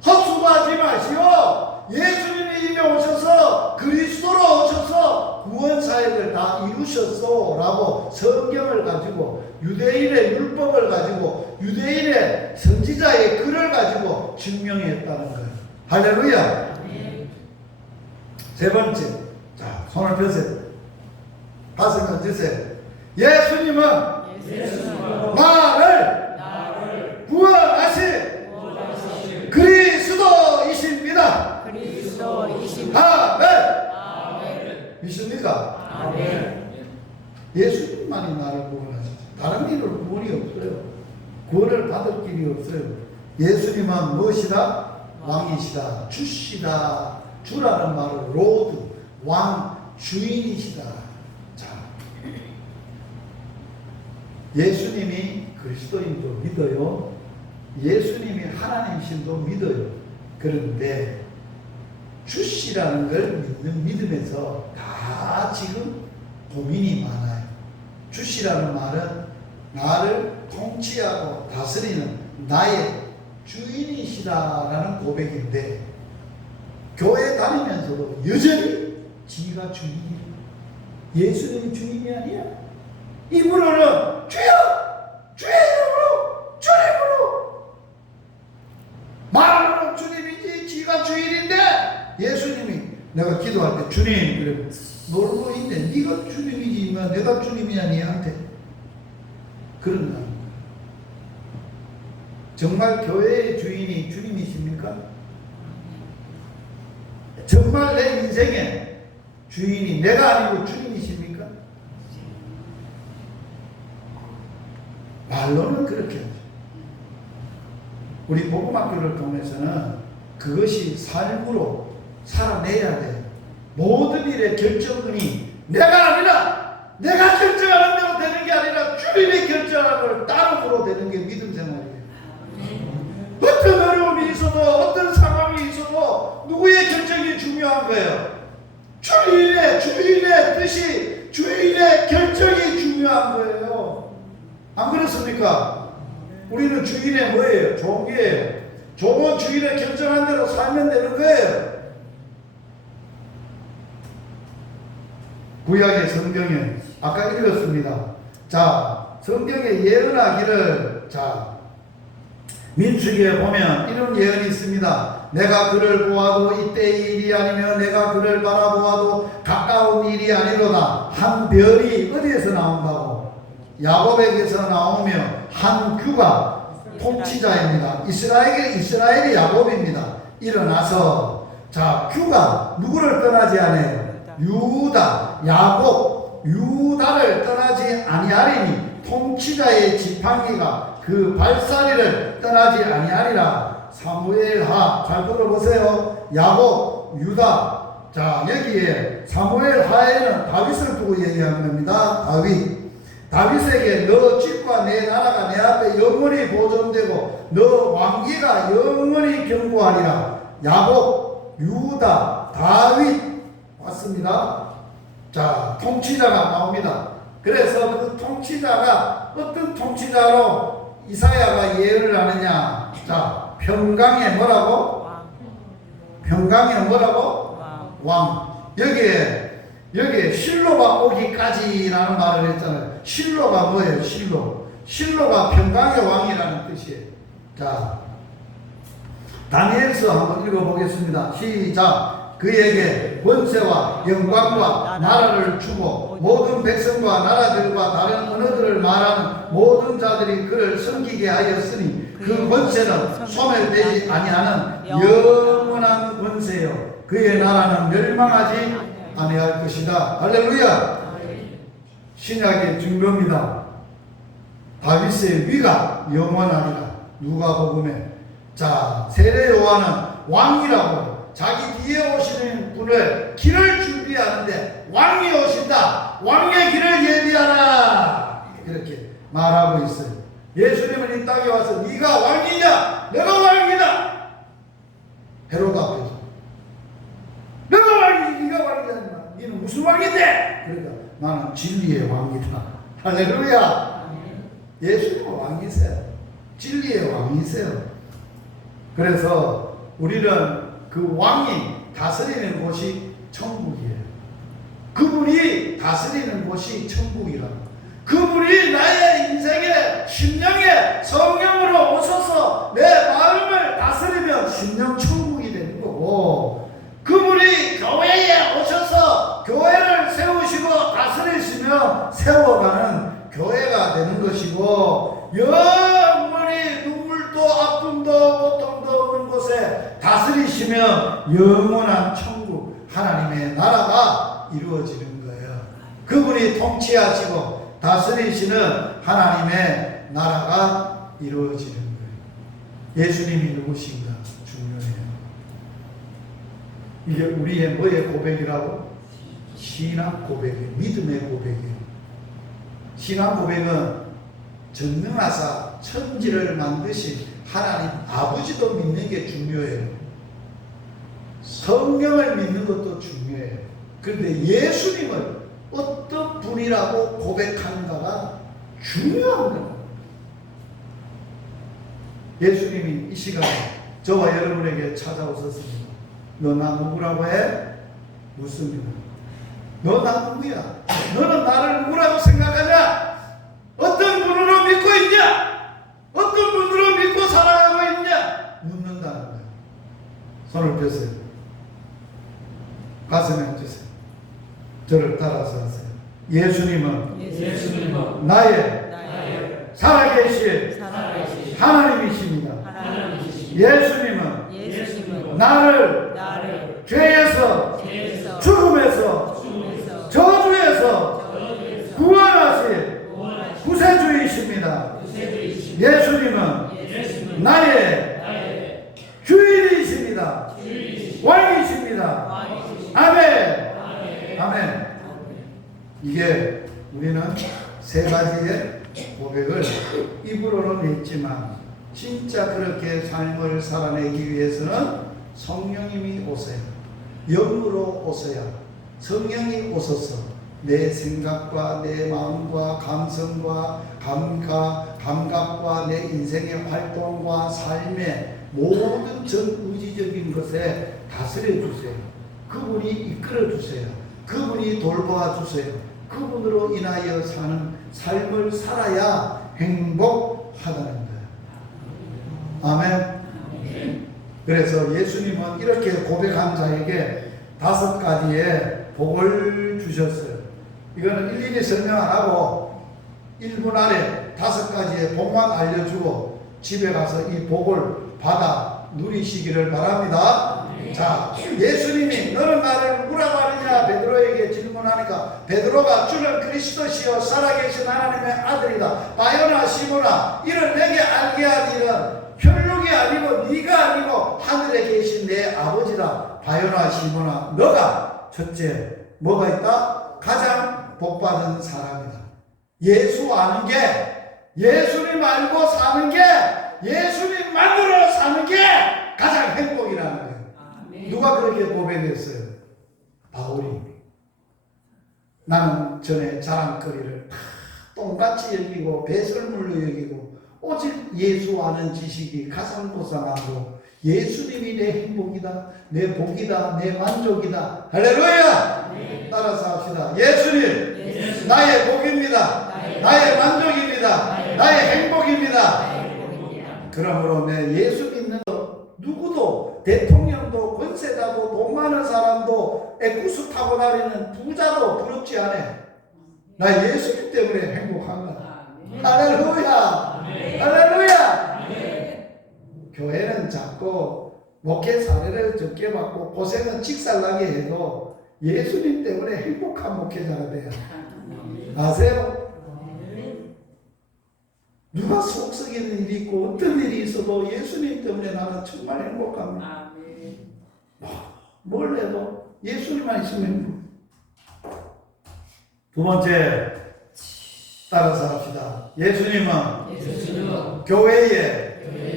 헛수고하지 마시오. 예수님이 이미 오셔서 그리스도로 오셔서 구원 사역을 다 이루셨소 라고 성경을 가지고 유대인의 율법을 가지고 유대인의 선지자의 글을 가지고 증명했다는 거예요. 할렐루야. 세 번째, 자, 손을 펴세요. 가슴을 드세요. 예수님은 나를 구원하실 그리스도이십니다. 아멘. 믿습니까? 아멘. 예수님만이 나를 구원하시죠. 다른 길은 구원이 없어요. 구원을 받을 길이 없어요. 예수님은 무엇이다? 왕이시다. 주시다. 주라는 말은 로드, 왕, 주인이시다. 자, 예수님이 그리스도인도 믿어요. 예수님이 하나님이신도 믿어요. 그런데 주시라는 걸 믿는 믿음에서 다 지금 고민이 많아요. 주시라는 말은 나를 통치하고 다스리는 나의 주인이시다라는 고백인데 교회 다니면서도 여전히 지가 주인이에요. 예수님이 주인이 아니야. 입으로는 주여! 주의 이름으로! 주님으로! 말로는 주님이지 지가 주인인데 예수님이 내가 기도할 때 주님 그래 모르고 있네. 네가 주님이지만 내가 주님이 아니한테 그런다. 정말 교회의 주인이 주님이십니까? 정말 내 인생의 주인이 내가 아니고 주님이십니까? 말로는 그렇게 하죠. 우리 복음학교를 통해서는 그것이 삶으로 살아내야 돼요. 모든 일의 결정권이 내가 아니라 내가 결정하는 대로 되는 게 아니라 주님이 결정하는 걸 따름으로 되는 게 믿음 생활이에요. 어떤 어려움이 있어도 어떤 상황이 있어도 누구의 결정이 중요한 거예요. 주인의 뜻이 주인의 결정이 중요한 거예요. 안 그렇습니까? 우리는 주인의 뭐예요? 종이에요. 종은 주인의 결정한 대로 살면 되는 거예요. 구약의 성경에 아까 읽었습니다. 자, 성경에 예언하기를 자 민수기에 보면 이런 예언이 있습니다. 있습니다. 내가 그를 보아도 이때의 일이 아니며 내가 그를 바라보아도 가까운 일이 아니로다. 한 별이 어디에서 나온다고? 야곱에게서 나오며 한 규가 통치자입니다. 이스라엘이 야곱입니다. 일어나서 자 규가 누구를 떠나지 않아요? 유다, 야곱, 유다를 떠나지 아니하리니 통치자의 지팡이가 그 발사리를 떠나지 아니하리라. 사무엘하 잘 들어보세요. 야곱, 유다. 자 여기에 사무엘하에는 다윗을 두고 얘기하는 겁니다. 다윗에게 너 집과 내 나라가 내 앞에 영원히 보존되고 너 왕기가 영원히 견고하리라. 야곱, 유다, 다윗 왔습니다. 자 통치자가 나옵니다. 그래서 그 통치자가 어떤 통치자로 이사야가 예언을 하느냐. 자 평강에 뭐라고? 평강에 뭐라고? 왕. 여기에 실로가 오기까지라는 말을 했잖아요. 실로가 뭐예요? 실로가 평강의 왕이라는 뜻이에요. 자 다니엘서 한번 읽어보겠습니다. 시작. 그에게 권세와 영광과 나라를 주고 모든 백성과 나라들과 다른 언어들을 말하는 모든 자들이 그를 섬기게 하였으니 그 권세는 소멸되지 아니하는 영원한 권세요. 그의 나라는 멸망하지 아니할 것이다. 할렐루야. 신약의 증거입니다. 다윗의 위가 영원하리라. 누가복음에. 자 세례 요한은 왕이라고 자기 뒤에 오시는 분을 길을 준비하는데 왕이 오신다. 왕의 길을 예비하라. 이렇게 말하고 있어요. 예수님은 이 땅에 와서 네가 왕이냐? 내가 왕이다. 헤로드 앞에서 내가 왕이지 네가 왕이냐? 너는 무슨 왕인데? 그러니까 나는 진리의 왕이다. 할렐루야. 예수님은 왕이세요. 진리의 왕이세요. 그래서 우리는 그 왕이 다스리는 곳이 천국이에요. 그분이 다스리는 곳이 천국이라. 그분이 나의 인생의 심령에 성령으로 오셔서 내 마음을 다스리면 심령 천국이 되는 거고, 그분이 교회에 오셔서 교회를 세우시고 다스리시며 세워가는 교회가 되는 것이고, 영원히 눈물도 아픔도 고통도 없는 곳에 다스리시며 영원한 천국 하나님의 나라가 이루어지는 거예요. 그분이 통치하시고 다스리시는 하나님의 나라가 이루어지는 거예요. 예수님이 누구신가 중요해요. 이게 우리의 뭐의 고백이라고? 신앙 고백이에요. 믿음의 고백이에요. 신앙 고백은 전능하사 천지를 만드신 하나님 아버지도 믿는 게 중요해요. 성령을 믿는 것도 중요해요. 그런데 예수님을 어떤 분이라고 고백하는가가 중요한 거예요. 예수님이 이 시간에 저와 여러분에게 찾아오셨습니다. 너 나 누구라고 해? 묻습니다. 너 나 누구야? 너는 나를 누구라고 생각하냐? 어떤 분으로 믿고 있냐? 어떤 분으로 믿고 살아가고 있냐? 묻는다는 거예요. 손을 펴세요. 가슴에 얹으세요. 저를 따라서 하세요. 예수님은 나의 살아계신 하나님이십니다. 예수님은 나를 죄에서 죽음에서 저주에서 구원하신 구세주이십니다. 예수님은 나의 주인이십니다. 왕이십니다. 아멘. 아멘. 이게 우리는 세 가지의 고백을 입으로는 했지만 진짜 그렇게 삶을 살아내기 위해서는 성령님이 오세요. 영으로 오셔야 성령이 오셔서 내 생각과 내 마음과 감성과 감각과 내 인생의 활동과 삶의 모든 전의지적인 것에 다스려 주세요. 그분이 이끌어 주세요. 그분이 돌보아 주세요. 그분으로 인하여 사는 삶을 살아야 행복하다는 거예요. 아멘. 그래서 예수님은 이렇게 고백한 자에게 5가지의 복을 주셨어요. 이거는 일일이 설명 안 하고 1분 안에 5가지의 복만 알려주고 집에 가서 이 복을 받아 누리시기를 바랍니다. 자, 예수님이 너는 나를 뭐라고 하느냐 베드로에게 질문하니까 베드로가 주는 그리스도시요 살아계신 하나님의 아들이다. 바요나 시모나 이를 내게 알게 한 일은 혈육이 아니고 네가 아니고 하늘에 계신 내 아버지다. 바요나 시모나 너가 첫째 뭐가 있다? 가장 복받은 사람이다. 예수 아는 게, 예수님 알고 사는 게, 예수님 만들어 사는 게 가장 행복이라는 거예요. 누가 그렇게 고백했어요? 바울이. 나는 전에 자랑거리를 다 똥같이 여기고 배설물로 여기고 오직 예수 아는 지식이 가장 고상하고 예수님이 내 행복이다, 내 복이다, 내 만족이다. 할렐루야! 네. 따라서 합시다. 예수님, 나의 복입니다. 나의 만족입니다. 나의 행복입니다. 그러므로 내 예수 믿는 누구도 대통령도 권세자도 돈 많은 사람도 에쿠스 타고 다니는 부자도 부럽지 않아. 나 예수님 때문에 행복한 거야. 할렐루야! 할렐루야! 교회는 자꾸 목회 사례를 적게 받고 고생은 직살나게 해도 예수님 때문에 행복한 목회자가 돼야 아세요? 누가 속 썩이는 일이 있고 어떤 일이 있어도 예수님 때문에 나는 정말 행복합니다. 뭘 해도 예수님만 있으면 행복. 두 번째 따라서 합시다. 예수님은 교회의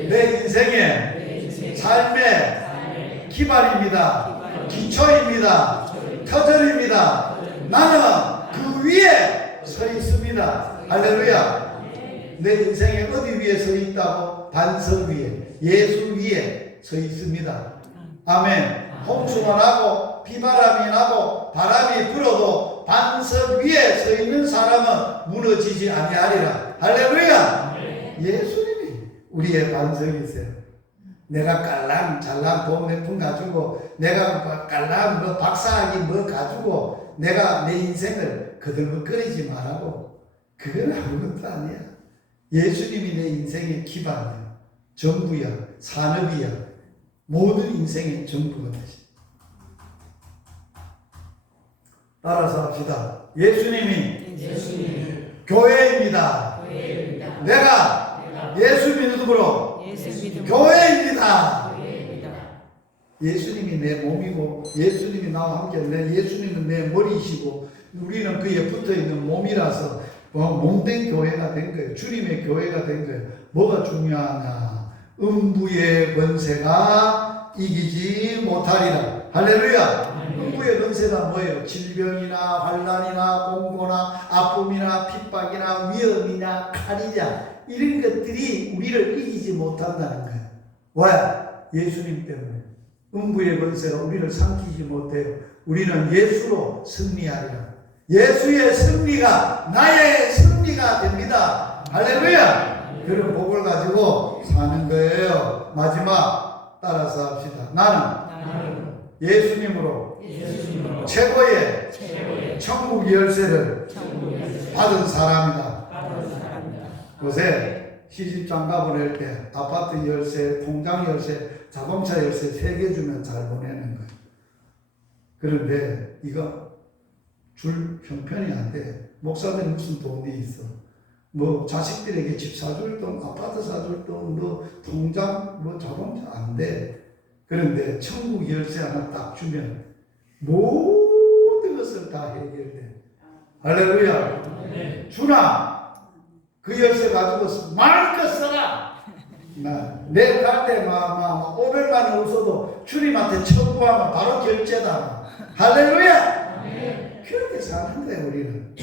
내 인생의 삶의 기반입니다. 기초입니다. 터전입니다. 나는 그 위에 서 있습니다. 할렐루야. 내 인생에 어디 위에 서 있다고? 반석 위에, 예수 위에 서 있습니다. 아멘. 홍수가 나고 비바람이 나고 바람이 불어도 반석 위에 서 있는 사람은 무너지지 아니하리라. 할렐루야. 예수님이 우리의 반석이세요. 내가 깔랑 잘랑 돈 몇 푼 가지고 내가 깔랑 뭐 박사학위 뭐 가지고 내가 내 인생을 거들먹거리지 말라고. 그건 아무것도 아니야. 예수님이 내 인생의 기반이야. 전부야. 산업이야. 모든 인생의 전부가 되시. 따라서 합시다. 예수님이 교회입니다. 내가 예수 믿음으로 교회입니다. 예수님이 내 몸이고 예수님이 나와 함께 예수님은 내 머리이시고 우리는 그에 붙어있는 몸이라서 몸된 교회가 된 거예요. 주님의 교회가 된 거예요. 뭐가 중요하냐? 음부의 권세가 이기지 못하리라. 할렐루야. 음부의 권세가 뭐예요? 질병이나 환난이나 공고나 아픔이나 핍박이나 위험이나 칼이냐 이런 것들이 우리를 이기지 못한다는 거예요. 왜? 예수님 때문에. 음부의 권세가 우리를 삼키지 못해요. 우리는 예수로 승리하리라. 예수의 승리가 나의 승리가 됩니다. 할렐루야. 그런 복을 가지고 사는 거예요. 마지막 따라서 합시다. 나는 예수님으로 최고의 천국 열쇠를 받은 사람이다. 요새 시집장가 보낼 때 아파트 열쇠, 통장 열쇠, 자동차 열쇠 3개 주면 잘 보내는 거예요. 그런데 이거 줄 형편이 안 돼. 목사들이 무슨 돈이 있어. 뭐 자식들에게 집 사줄 돈, 아파트 사줄 돈, 뭐 통장, 뭐 자동차 안 돼. 그런데 천국 열쇠 하나 딱 주면 모든 것을 다 해결돼. 할렐루야. 주나 그 열쇠 가지고 마음껏 써라. 내일 갈 때 500만 원 없어도 주님한테 청구하면 바로 결제다. 할렐루야. 그렇게 사는 거예요, 우리는.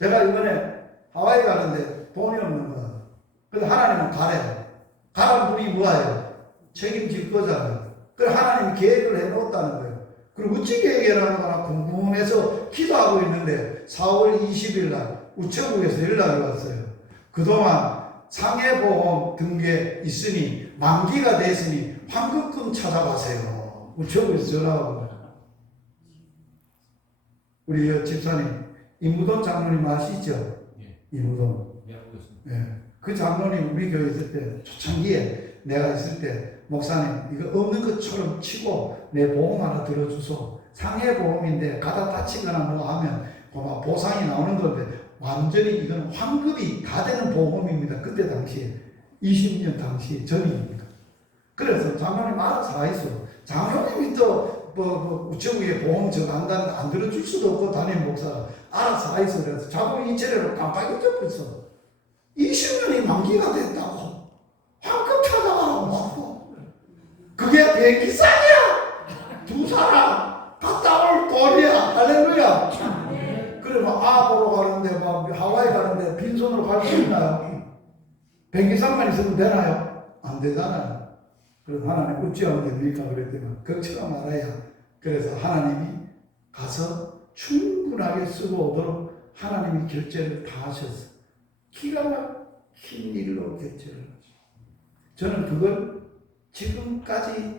제가 이번에 하와이 가는데 돈이 없는 거야. 그래서 하나님은 가래. 가란 분이 뭐예요? 책임질 거잖아요. 그래서 하나님이 계획을 해놓았다는 거예요. 그리고 어찌 계획을 하는가 궁금해서 기도하고 있는데 4월 20일 날 우체국에서 연락이 왔어요. 그동안 상해보험 등기에 있으니 만기가 됐으니 환급금 찾아가세요. 우체국에서 전화하고. 우리 집사님 이무돈 장로님 아시죠? 예. 이무돈. 예, 알고 있습니다. 예. 그 장로님 우리 교회 있을 때 초창기에 내가 있을 때 목사님 이거 없는 것처럼 치고 내 보험 하나 들어주소. 상해보험인데 가다 다치거나 뭐 하면 막 보상이 나오는 건데 완전히 이건 환급이 다 되는 보험입니다. 그때 당시에 20년 당시 전입니다. 그래서 장로님 알아서 하이소. 장로님이 또 우체국에 보험 정한다는데 안 들어줄 수도 없고 담임 목사가 알아서 하이소. 그래서 자꾸 이체를 깜빡이 접었어. 20년이 만기가 됐다고 환급 찾아가라고. 그게 비행기상이야. 두 사람 갔다 올 돈이야. 할렐루야. 그러면 보러 가는데 막 하와이 가는데 빈손으로 갈 수 있나요? 비행기상만 있으면 되나요? 안 되잖아요. 그래서 하나님 어찌하면 됩니까? 그랬더니 걱정 말아야. 그래서 하나님이 가서 충분하게 쓰고 오도록 하나님이 결제를 다 하셨어요. 기가 막힌 일로 결제를 하죠. 저는 그걸 지금까지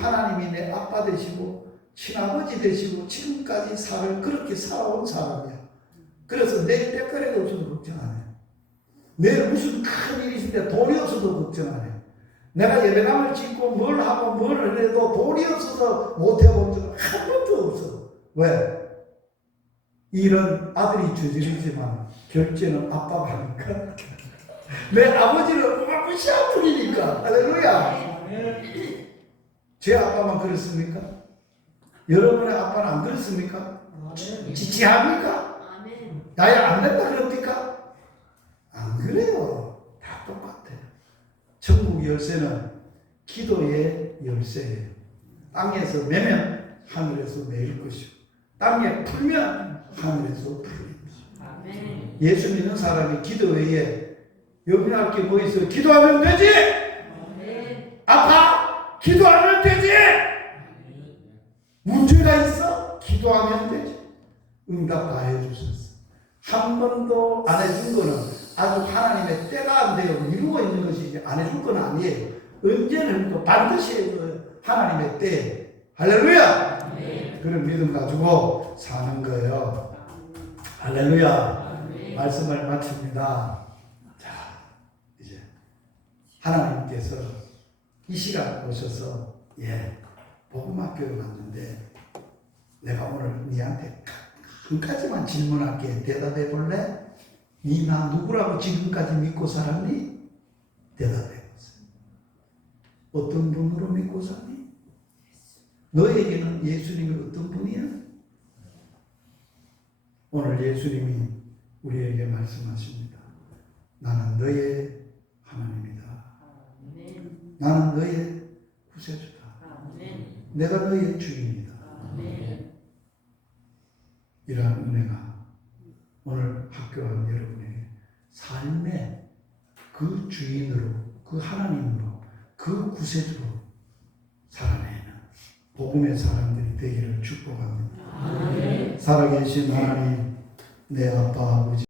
하나님이 내 아빠 되시고 친아버지 되시고 지금까지 그렇게 살아온 사람이야. 그래서 내일 때거리도 없어도 걱정 안 해요. 내일 무슨 큰 일이 있을 때 돈이 없어도 걱정 안 해요. 내가 예배당을 짓고 뭘 하고 뭘 해도 돈이 없어서 못 해본 적은 한 번도 없어. 왜? 일은 아들이 저지르지만 결제는 아빠가 하니까. 내 아버지는 무시한 분이니까. 할렐루야. 제 아빠만 그렇습니까? 여러분의 아빠는 안 그렇습니까? 지지합니까? 나야 안 된다 그럽니까? 안 그래요. 다 똑같아요. 천국 열쇠는 기도의 열쇠예요. 땅에서 매면 하늘에서 매일 것이고 땅에 풀면 하늘에서 풀릴 것이고. 예수 믿는 사람이 기도 외에 염려할 게 뭐 있어요? 기도하면 되지. 아파? 기도하면 되지. 문제가 있어? 기도하면 되지. 응답 다 해주셨어. 한 번도 안 해준 거는 아주 하나님의 때가 안 돼요. 이루고 있는 것이지 안 해줄 건 아니에요. 언제는 또 반드시 하나님의 때. 할렐루야. 그런 믿음 가지고 사는 거예요. 할렐루야. 말씀을 마칩니다. 자, 이제 하나님께서 이 시간 오셔서 복음학교에 왔는데 내가 오늘 니한테 한 가지만 질문할게. 대답해 볼래? 니 나 누구라고 지금까지 믿고 살았니? 대답해 보세요. 어떤 분으로 믿고 사니? 너에게는 예수님이 어떤 분이야? 오늘 예수님이 우리에게 말씀하십니다. 나는 너의 하나님이다. 나는 너의 구세주다. 내가 너의 주인이다. 이러한 은혜가 오늘 학교한 여러분의 삶의 그 주인으로, 그 하나님으로, 그 구세주로 살아내는 복음의 사람들이 되기를 축복합니다. 살아계신 하나님, 내 아빠, 아버지